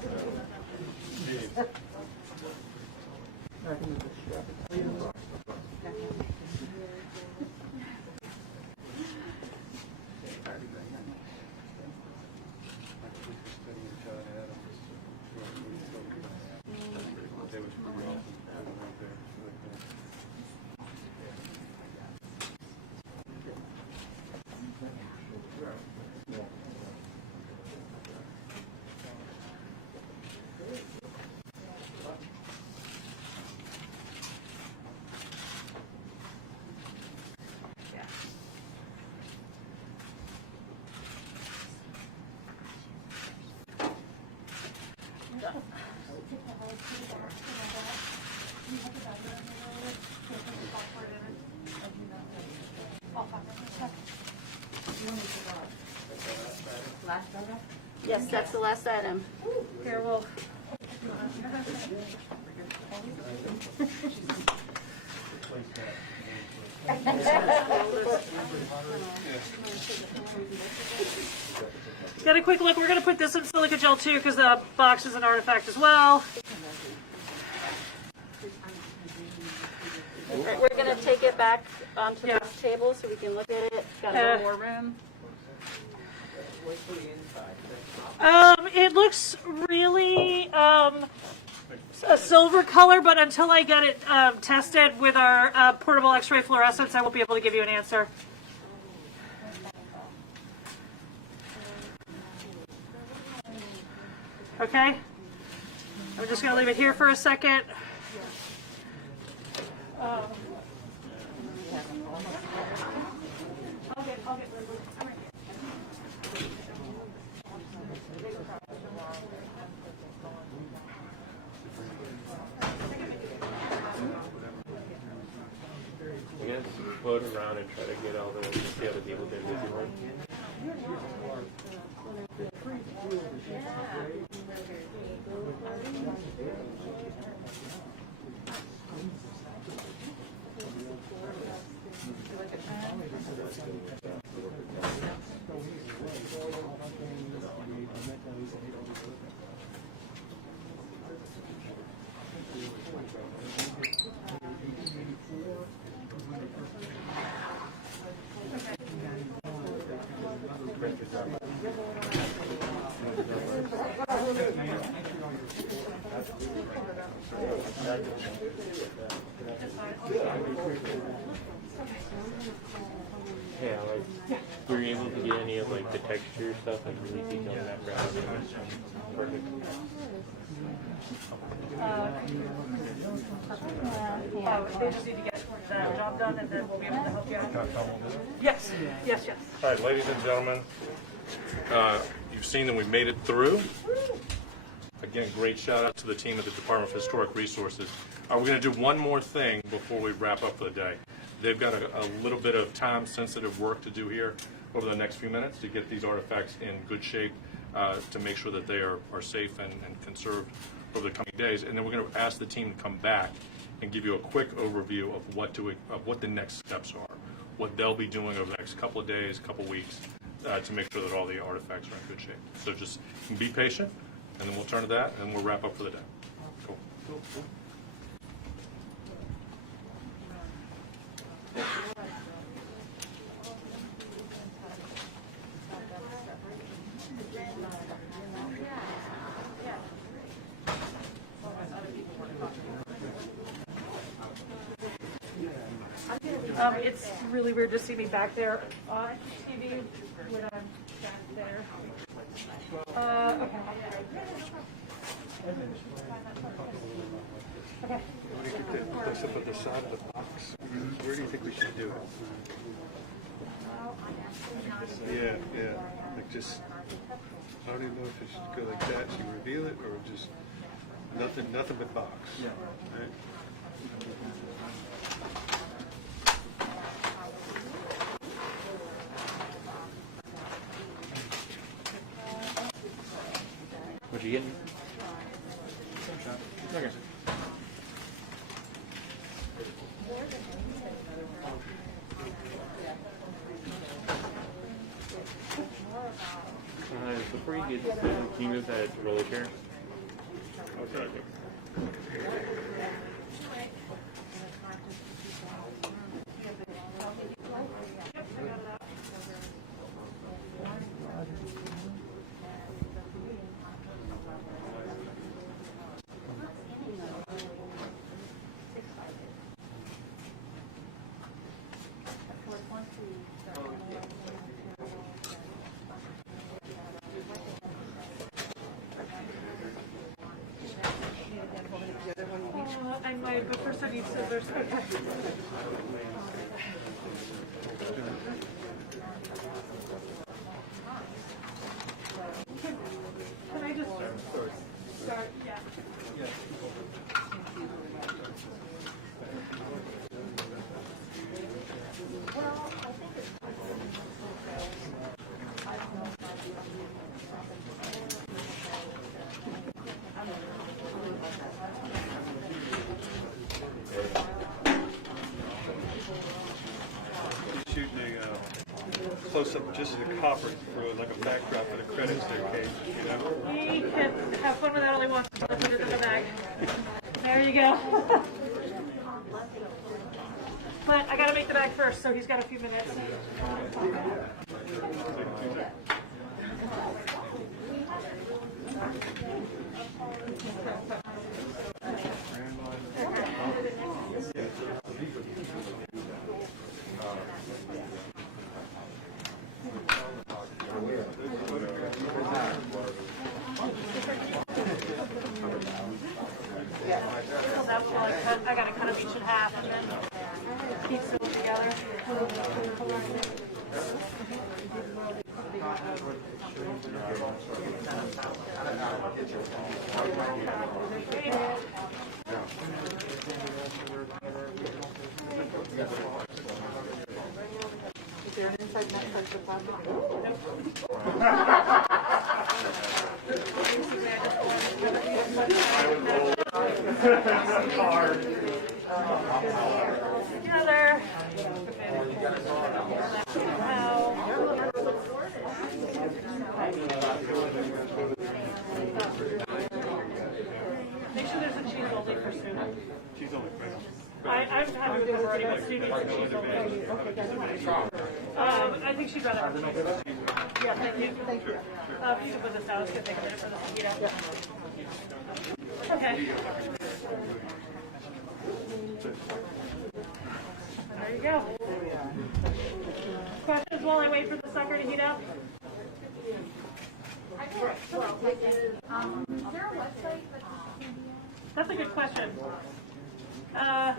Yes, that's the last item. Here, we'll. Got a quick look. We're going to put this in silica gel too because the box is an artifact as well. We're going to take it back onto the table so we can look at it. Got a little more room. It looks really a silver color, but until I get it tested with our portable X-ray fluorescence, I won't be able to give you an answer. Okay? I'm just going to leave it here for a second. I'll get Lindsay. I'm right here. We're gonna float around and try to get all the other people they're busy with. Yeah, like, were you able to get any of like the texture stuff, like really detailed in that brown? Perfect. They just need to get that job done, and then we'll be able to help you out. Yes, yes, yes. All right, ladies and gentlemen, you've seen that we made it through. Again, great shout out to the team at the Department of Historic Resources. We're going to do one more thing before we wrap up for the day. They've got a little bit of time-sensitive work to do here over the next few minutes to get these artifacts in good shape, to make sure that they are safe and conserved over the coming days. And then we're going to ask the team to come back and give you a quick overview of what the next steps are, what they'll be doing over the next couple of days, couple weeks, to make sure that all the artifacts are in good shape. So just be patient, and then we'll turn to that, and we'll wrap up for the day. Cool. It's really weird to see me back there on TV when I'm back there. Okay. Okay. When you get that place up at the side of the box, where do you think we should do it? Yeah. Like just, I don't even know if it should go like that. Should you reveal it or just nothing but box? Yeah. Right? What you getting? Okay. Before you get this, can you move that roller chair? Okay. I might, but first I need scissors. Okay. Can I just start? Yeah. Shooting a close-up just of the copper for like a backdrop for the credits there, Kate. You know? He can have fun with that all he wants. I'll put it in the bag. There you go. But I gotta make the bag first, so he's got a few minutes. I gotta cut them each in half and then piece them together. Is there an inside net touch the plastic? Together. Make sure there's a cheese only for Sue. She's only pregnant. I'm happy with the wording, but Sue needs a cheese only. I think she'd rather have cheese. Yeah, thank you. Thank you. You can put this down. It's going to take a minute for this to heat up. Okay. There you go. Questions while I wait for the sucker to heat up? Is there a website That's a good question. That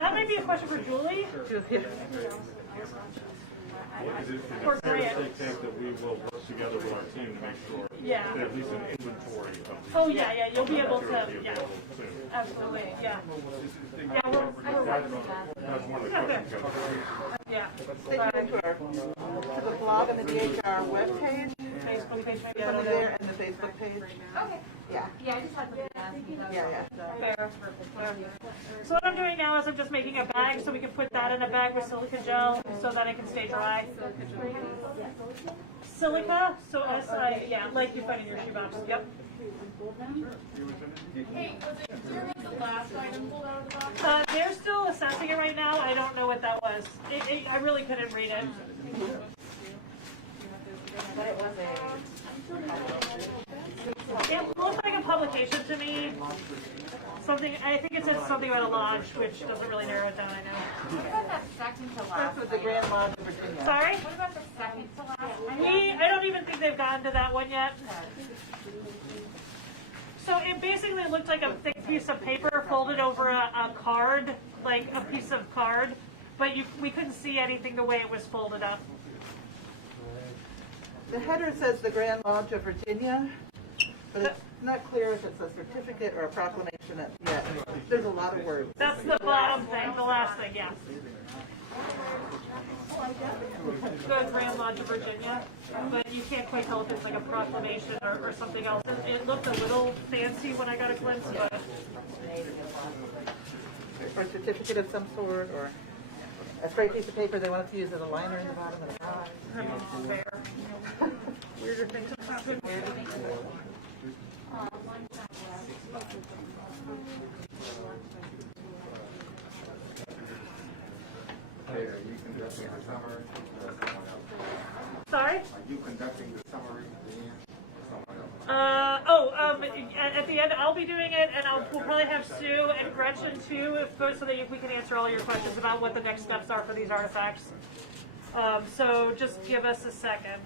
might be a question for Julie. Is it For fair to Grant. say that we will work together with our team to make sure Yeah. that at least an inventory of these Oh, yeah, yeah. You'll be able to, materials be yeah. available soon? Absolutely, yeah. That's Yeah, one of the questions. Yeah. Take you to the blog and the DHR webpage, Facebook page, maybe something over there, there. and the Facebook page. Okay. Yeah, Yeah, I just had to ask you that. yeah. Fair. So what I'm doing now is I'm just making a bag so we can put that in a bag with silica gel so that it can stay dry. Silica, so yeah, like you find in your shoebox. Yep. Hey, was it the last item pulled out of the box? They're still assessing it right now. I don't know what that was. I really couldn't read it. It looks like a publication to me. Something, I think it says something about a lodge, which doesn't really narrow it down, I know. What about that second to last? That's with the Grand Lodge of Virginia. Sorry? What about the second to last? I don't even think they've gotten to that one yet. So it basically looked like a thick piece of paper folded over a card, like a piece of card, but we couldn't see anything the way it was folded up. The header says the Grand Lodge of Virginia, but it's not clear if it's a certificate or a proclamation yet. There's a lot of words. That's the bottom thing, the last thing, yeah. The Grand Lodge of Virginia, but you can't quite tell if it's like a proclamation or something else. It looked a little fancy when I got a glimpse, but Or a certificate of some sort, or a straight piece of paper they want us to use as a liner in the bottom of the box. fair. Weirder things have happened. Hey, are you conducting the summary? Sorry? Are you conducting the summary then? At the end, I'll be doing it, and we'll probably have Sue and Gretchen too, so that we can answer all your questions about what the next steps are for these artifacts. So just give us a second.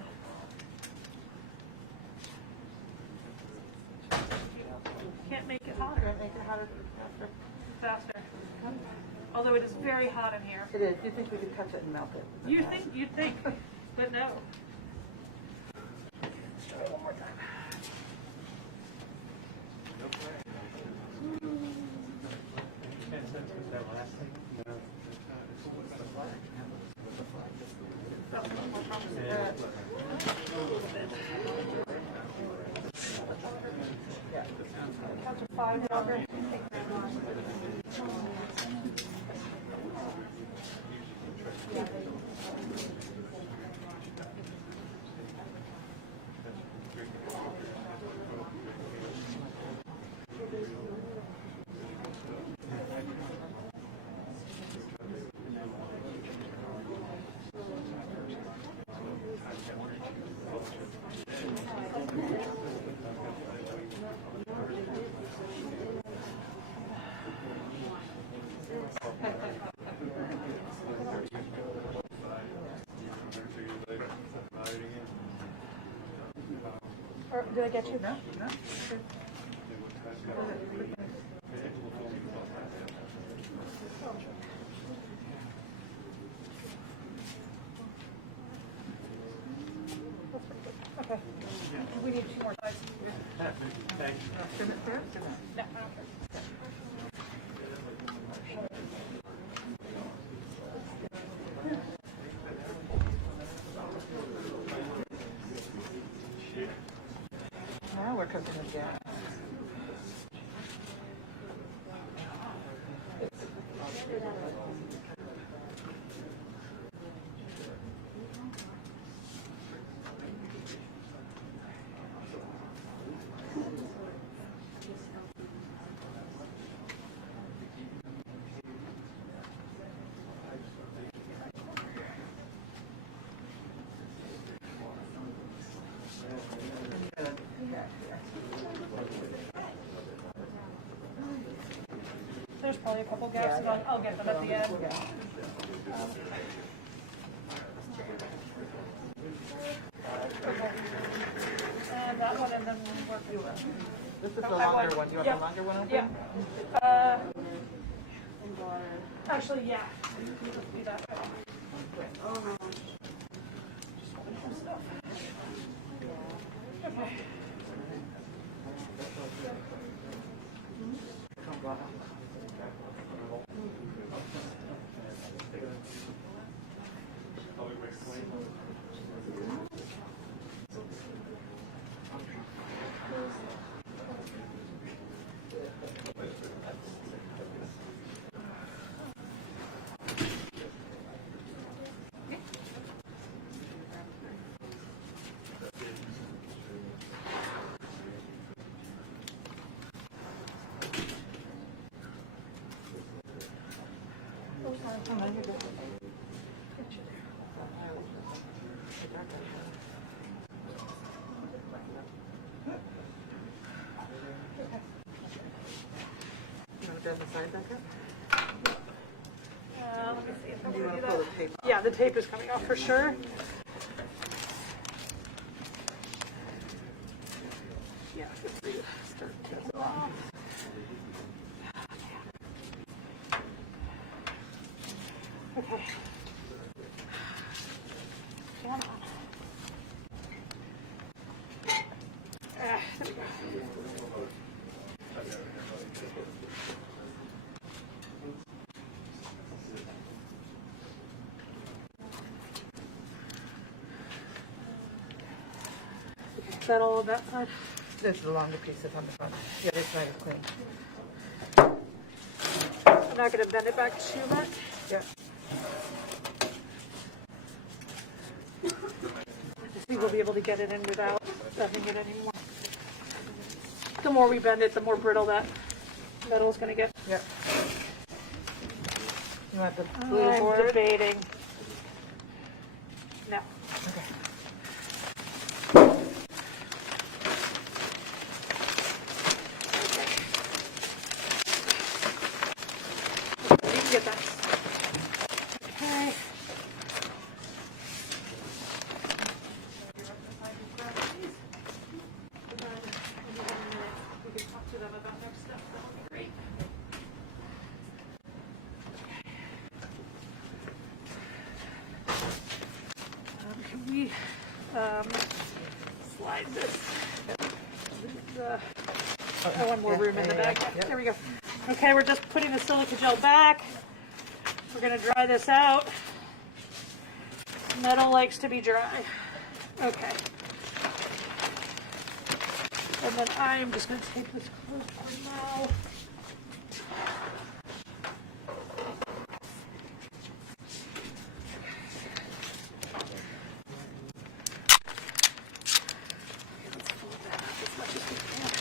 Can't make it hotter. Can't make it hotter Faster. Although it is very hot in here. It is. You think we could touch it and melt it? You'd think, but no. Try it one more time. Count to 5 longer. Did I get you? No, no. Okay. We need 2 more sides. Thank you. Trim it there? Trim it. No, I don't care. Now we're cooking with gas. There's probably a couple gaps, and I'll get them at the end. Okay. And that one, and then we'll work with them. This is the longer one. You want the longer one open? Yeah. Actually, yeah. Let's do that. Oh no. Just holding some stuff. Okay. Grab the side back up? Let me see if I'm You going want to to do pull that. the tape off? Yeah, the tape is coming off for sure. Yeah, just start taking it off. Okay. Come on. There we go. Is that all of that side? There's the longer pieces on the front. The other side is clean. I'm not going to bend it back too much. Yeah. I think we'll be able to get it in without bending it anymore. The more we bend it, the more brittle that metal is going to get. Yep. You want the blue I'm board? debating. No. Okay. You can get that. Okay. We can talk to them about next steps. That would be great. Can we slide this? I want more room in the bag. Yep. There we go. Okay, we're just putting the silica gel back. We're going to dry this out. Metal likes to be dry. Okay. And then I'm just going to take this closed for now. Let's fold that up as much as we can.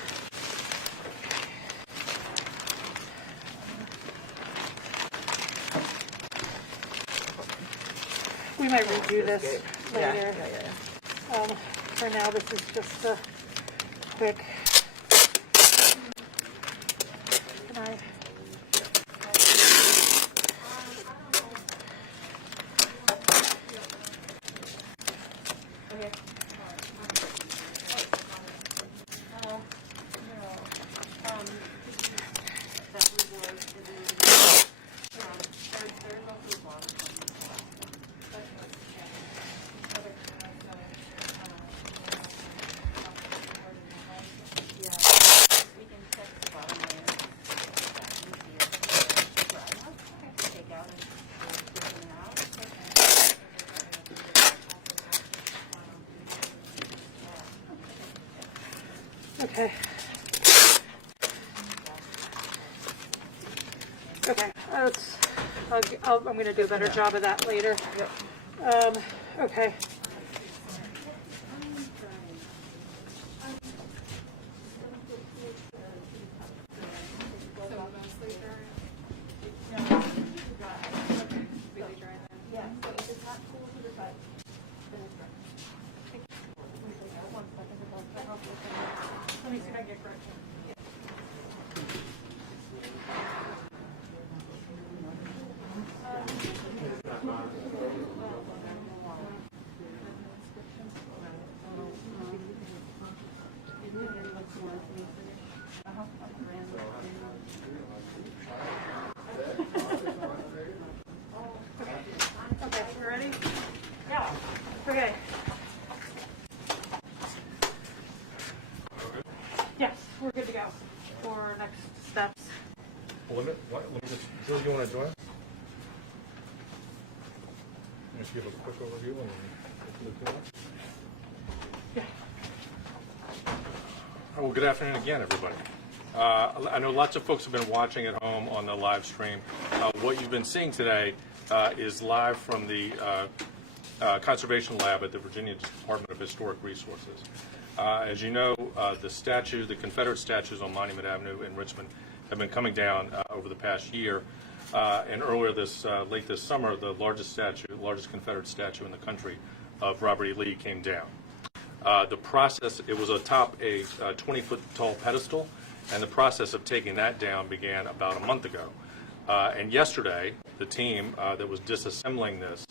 We might redo this later. For now, this is just a quick. Can I? Okay. Okay, I'm going to do a better job of that later. Yep. Okay. for next steps. Well, let me just, Jill, you want to join us? If you have a quick overview and look at it. Yeah. Well, good afternoon again, everybody. I know lots of folks have been watching at home on the live stream. What you've been seeing today is live from the Conservation Lab at the Virginia Department of Historic Resources. As you know, the Confederate statues on Monument Avenue in Richmond have been coming down over the past year. And earlier late this summer, the largest Confederate statue in the country of Robert E. Lee came down. The process, it was atop a 20-foot tall pedestal, and the process of taking that down began about a month ago. And yesterday, the team that was disassembling this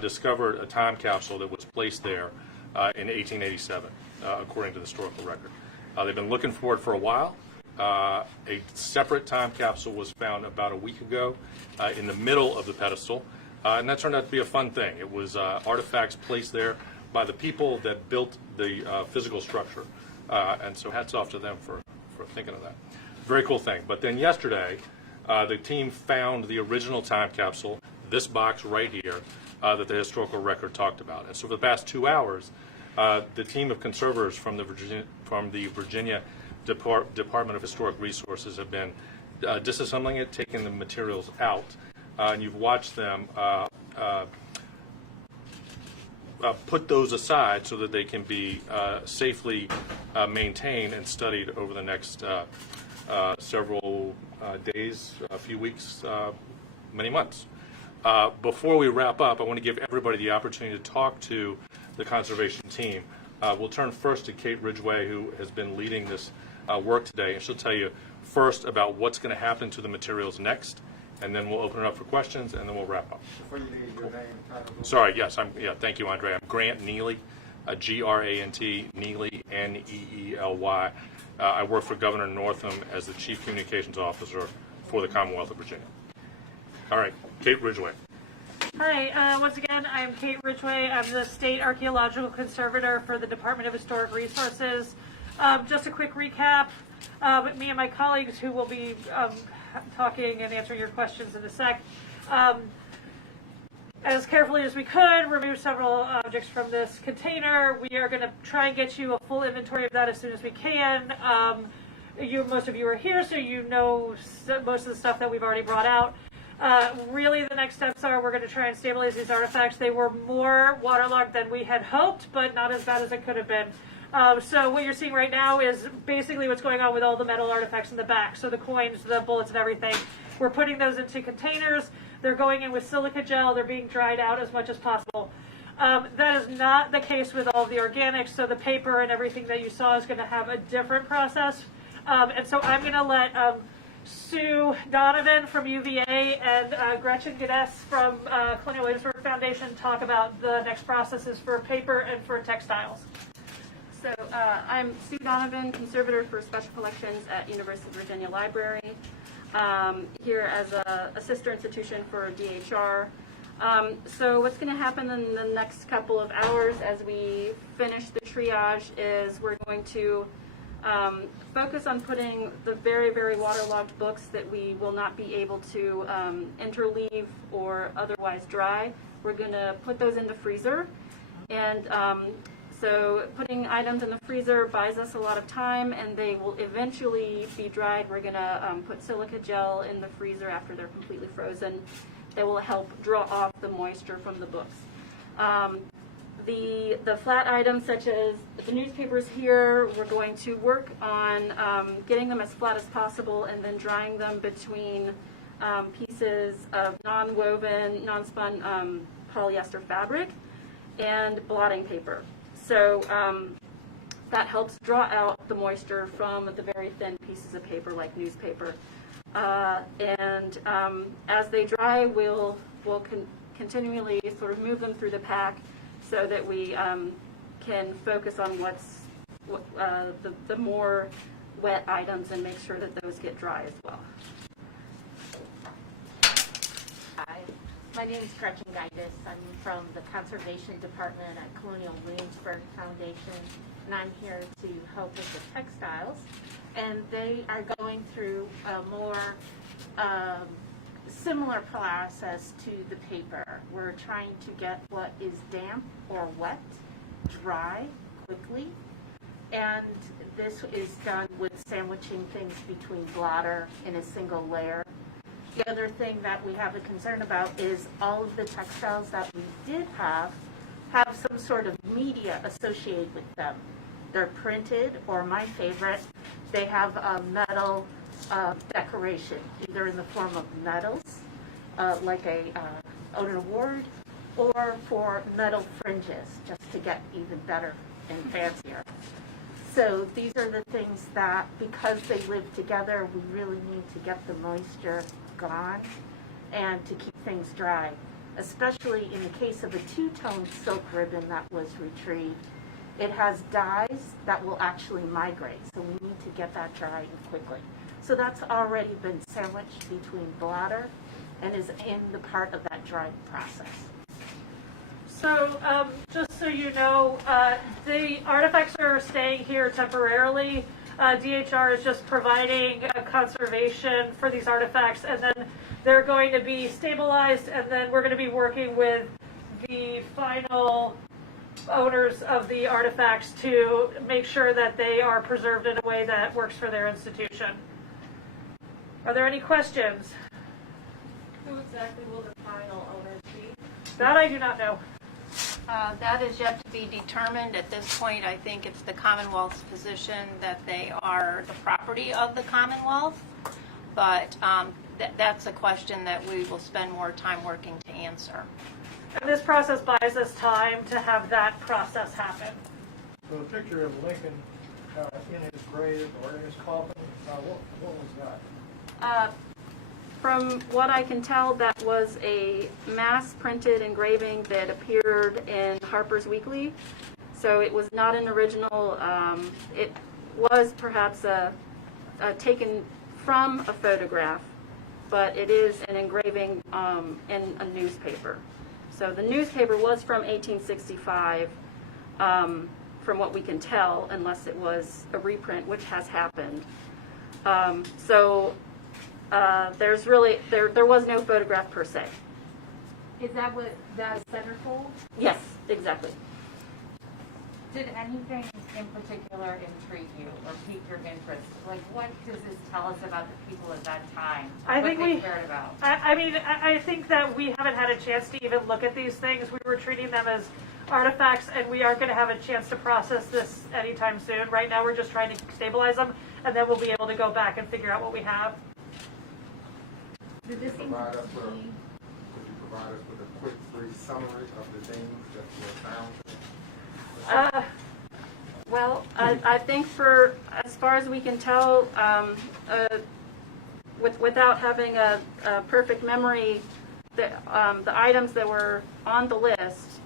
discovered a time capsule that was placed there in 1887, according to the historical record. They've been looking for it for a while. A separate time capsule was found about a week ago in the middle of the pedestal, and that turned out to be a fun thing. It was artifacts placed there by the people that built the physical structure, and so hats off to them for thinking of that. Very cool thing. But then yesterday, the team found the original time capsule, this box right here, that the historical record talked about. And so for the past 2 hours, the team of conservators from the Virginia Department of Historic Resources have been disassembling it, taking the materials out, and you've watched them put those aside so that they can be safely maintained and studied over the next several days, a few weeks, many months. Before we wrap up, I want to give everybody the opportunity to talk to the conservation team. We'll turn first to Kate Ridgway, who has been leading this work today, and she'll tell you first about what's going to happen to the materials next, and then we'll open it up for questions, and then we'll wrap up. Before you leave, your name and title. Sorry, yes, thank you, Andre. I'm Grant Neely, Grant Neely, Neely. I work for Governor Northam as the Chief Communications Officer for the Commonwealth of Virginia. All right, Kate Ridgway. Hi, once again, I'm Kate Ridgway. I'm the State Archaeological Conservator for the Department of Historic Resources. Just a quick recap. Me and my colleagues who will be talking and answering your questions in a sec, as carefully as we could, remove several objects from this container. We are going to try and get you a full inventory of that as soon as we can. Most of you are here, so you know most of the stuff that we've already brought out. Really, the next steps are we're going to try and stabilize these artifacts. They were more waterlogged than we had hoped, but not as bad as it could have been. So what you're seeing right now is basically what's going on with all the metal artifacts in the back. So the coins, the bullets, and everything. We're putting those into containers. They're going in with silica gel. They're being dried out as much as possible. That is not the case with all the organics. So the paper and everything that you saw is going to have a different process. And so I'm going to let Sue Donovan from UVA and Gretchen Geddes from Colonial Williamsburg Foundation talk about the next processes for paper and for textiles. So I'm Sue Donovan, Conservator for Special Collections at University of Virginia Library, here as a sister institution for DHR. So what's going to happen in the next couple of hours as we finish the triage is we're going to focus on putting the very, very waterlogged books that we will not be able to interleave or otherwise dry. We're going to put those in the freezer, and so putting items in the freezer buys us a lot of time, and they will eventually be dried. We're going to put silica gel in the freezer after they're completely frozen. That will help draw off the moisture from the books. The flat items, such as the newspapers here, we're going to work on getting them as flat as possible and then drying them between pieces of non-woven, non-spun polyester fabric and blotting paper. So that helps draw out the moisture from the very thin pieces of paper like newspaper. And as they dry, we'll continually sort of move them through the pack so that we can focus on the more wet items and make sure that those get dry as well. Hi, my name is Gretchen Geddes. I'm from the Conservation Department at Colonial Williamsburg Foundation, and I'm here to help with the textiles. and they are going through a more similar process to the paper. We're trying to get what is damp or wet, dry quickly, and this is done with sandwiching things between blotter in a single layer. The other thing that we have a concern about is all of the textiles that we did have some sort of media associated with them. They're printed, or my favorite, they have a metal decoration, either in the form of medals, like a owner award, or for metal fringes, just to get even better and fancier. So these are the things that, because they live together, we really need to get the moisture gone and to keep things dry, especially in the case of a two-tone silk ribbon that was retrieved. It has dyes that will actually migrate, so we need to get that drying quickly. So that's already been sandwiched between blotter and is in the part of that drying process. So, just so you know, the artifacts are staying here temporarily. DHR is just providing a conservation for these artifacts, and then they're going to be stabilized, and then we're going to be working with the final owners of the artifacts to make sure that they are preserved in a way that works for their institution. Are there any questions? Who exactly will the final owners be? That I do not know. That is yet to be determined. At this point, I think it's the Commonwealth's position that they are the property of the Commonwealth, but that's a question that we will spend more time working to answer. And this process buys us time to have that process happen. So the picture of Lincoln in his grave or in his coffin, what was that? From what I can tell, that was a mass-printed engraving that appeared in Harper's Weekly. So it was not an original. It was perhaps taken from a photograph, but it is an engraving in a newspaper. So the newspaper was from 1865, from what we can tell, unless it was a reprint, which has happened. There's really, there was no photograph per se. Is that what that centerfold? Yes, exactly. Did anything in particular intrigue you or pique your interest? Like, what does this tell us about the people at that time? I what think they we cared about? I think that we haven't had a chance to even look at these things. We were treating them as artifacts, and we aren't going to have a chance to process this anytime soon. Right now, we're just trying to stabilize them, and then we'll be able to go back and figure out what we have. Could you provide us with a quick, brief summary of the things that were found? Well, I think for as far as we can tell, without having a perfect memory, the items that were on the list,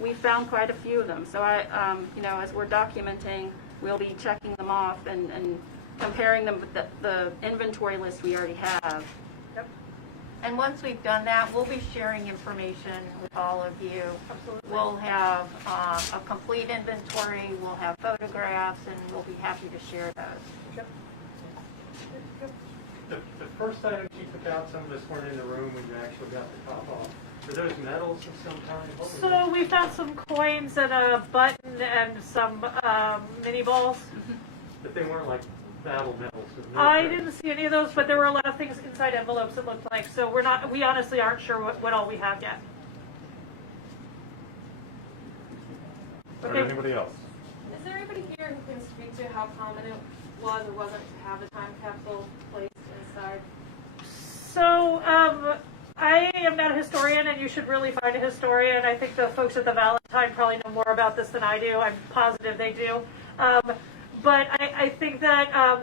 we found quite a few of them. So as we're documenting, we'll be checking them off and comparing them with the inventory list we already have. And once we've done that, we'll be sharing information with all of you. Absolutely. We'll have a complete inventory, we'll have photographs, and we'll be happy to share those. The first items you took out, some of us weren't in the room when you actually got the top off. Were those medals of some kind? What were So we found some coins and a button and some mini balls. But they weren't like battle medals. I didn't see any of those, but there were a lot of things inside envelopes, it looked like. So we honestly aren't sure what all we have yet. All right, anybody else? Is there anybody here who can speak to how common it was or wasn't to have a time capsule placed inside? So I am not a historian, and you should really find a historian. I think the folks at the Valentine probably know more about this than I do. I'm positive they do. But I think that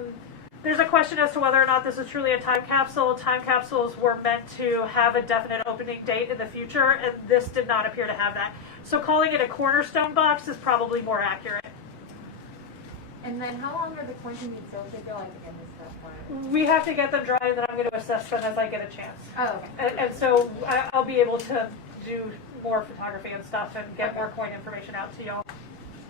there's a question as to whether or not this is truly a time capsule. Time capsules were meant to have a definite opening date in the future, and this did not appear to have that. So calling it a cornerstone box is probably more accurate. And then how long are the coins in these? Don't they go like in this stuff? We have to get them dry, and then I'm going to assess them as I get a chance. Oh, okay. And so I'll be able to do more photography and stuff and get more coin information out to y'all.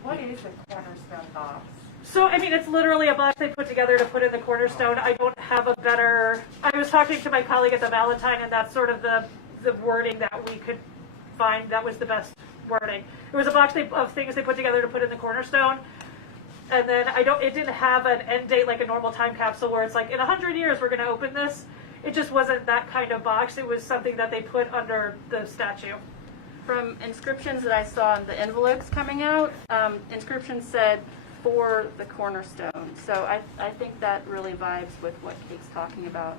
What is a cornerstone box? So, I mean, it's literally a box they put together to put in the cornerstone. I don't have a better, I was talking to my colleague at the Valentine, and that's sort of the wording that we could find that was the best wording. It was a box of things they put together to put in the cornerstone. And then it didn't have an end date like a normal time capsule where it's like, in 100 years we're going to open this. It just wasn't that kind of box. It was something that they put under the statue. From inscriptions that I saw in the envelopes coming out, inscriptions said, "For the cornerstone." So I think that really vibes with what Kate's talking about.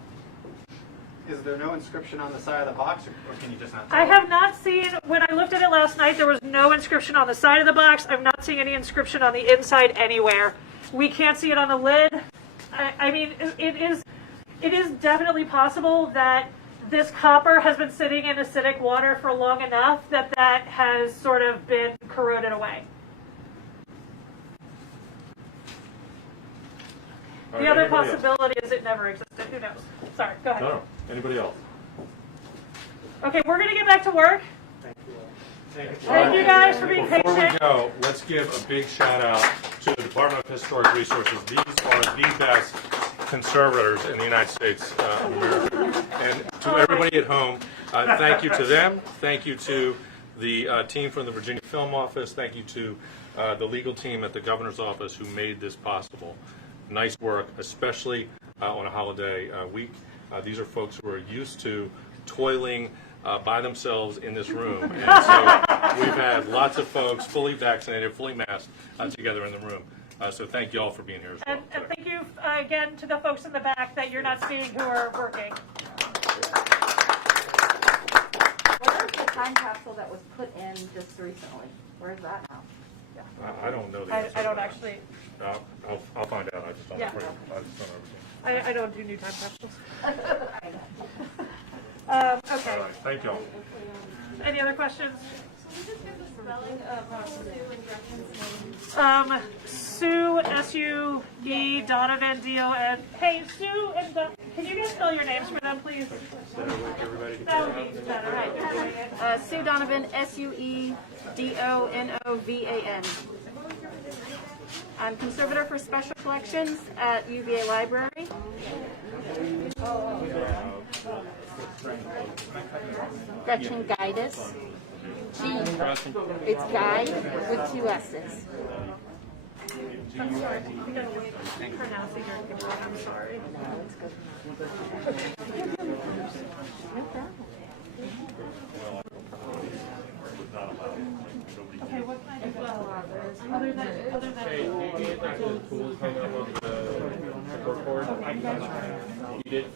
Is there no inscription on the side of the box, or can you just not tell? I have not seen, when I looked at it last night, there was no inscription on the side of the box. I'm not seeing any inscription on the inside anywhere. We can't see it on the lid. I mean, it is definitely possible that this copper has been sitting in acidic water for long enough that that has sort of been corroded away. The other possibility is it never existed. Who knows? Sorry, go ahead. No. Anybody else? Okay, we're going to get back to work. Thank you guys for being patient. Before we go, let's give a big shout out to the Department of Historic Resources. These are the best conservators in the United States of America. And to everybody at home, thank you to them. Thank you to the team from the Virginia Film Office. Thank you to the legal team at the governor's office who made this possible. Nice work, especially on a holiday week. These are folks who are used to toiling by themselves in this room. And so we've had lots of folks fully vaccinated, fully masked together in the room. So thank you all for being here as well. And thank you again to the folks in the back that you're not seeing who are working. Where's the time capsule that was put in just recently? Where's that now? I don't know the answer. I don't actually. I'll find out. I just don't. Yeah. I just don't understand. I don't do new time capsules. Okay. All right. Thank you all. Any other questions? Sue, S-U-E, Donovan, D-O-N. Hey, Sue and can you guys spell your names for them, please? That would be better. Right. Sue Donovan, S-U-E-D-O-N-O-V-A-N. I'm conservator for special collections at UVA Library. Gretchen Guidus. It's guide with 2 S's. I'm sorry. Pronouncing your name. I'm sorry. Okay, what kind of other than Hey, do you get like those tools hung up on the corkboard? You did?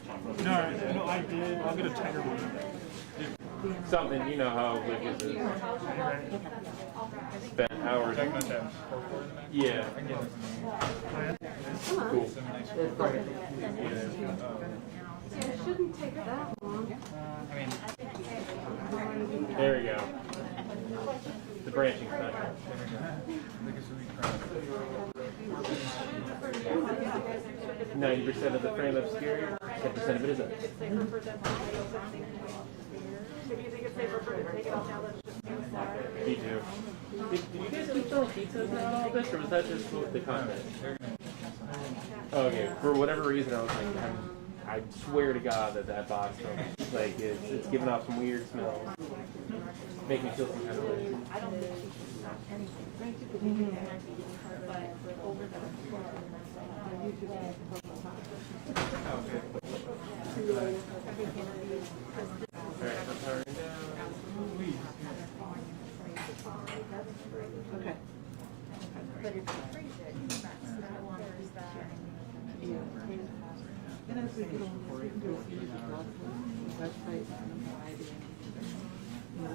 No, I did. I'll get a tighter one. Something, you know how like is it? Spent hours. Yeah. Cool. It shouldn't take that long. There we go. The branching side. 90% of the frame obscure, 10% of it is up. Me too. Did you guys keep selling pizzas now and all this, or was that just the content? Oh, okay, for whatever reason, I was like, I swear to God that box, like, it's giving off some weird smells. Make me feel some kind of way. Okay.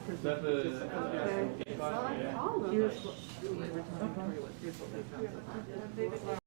Is that the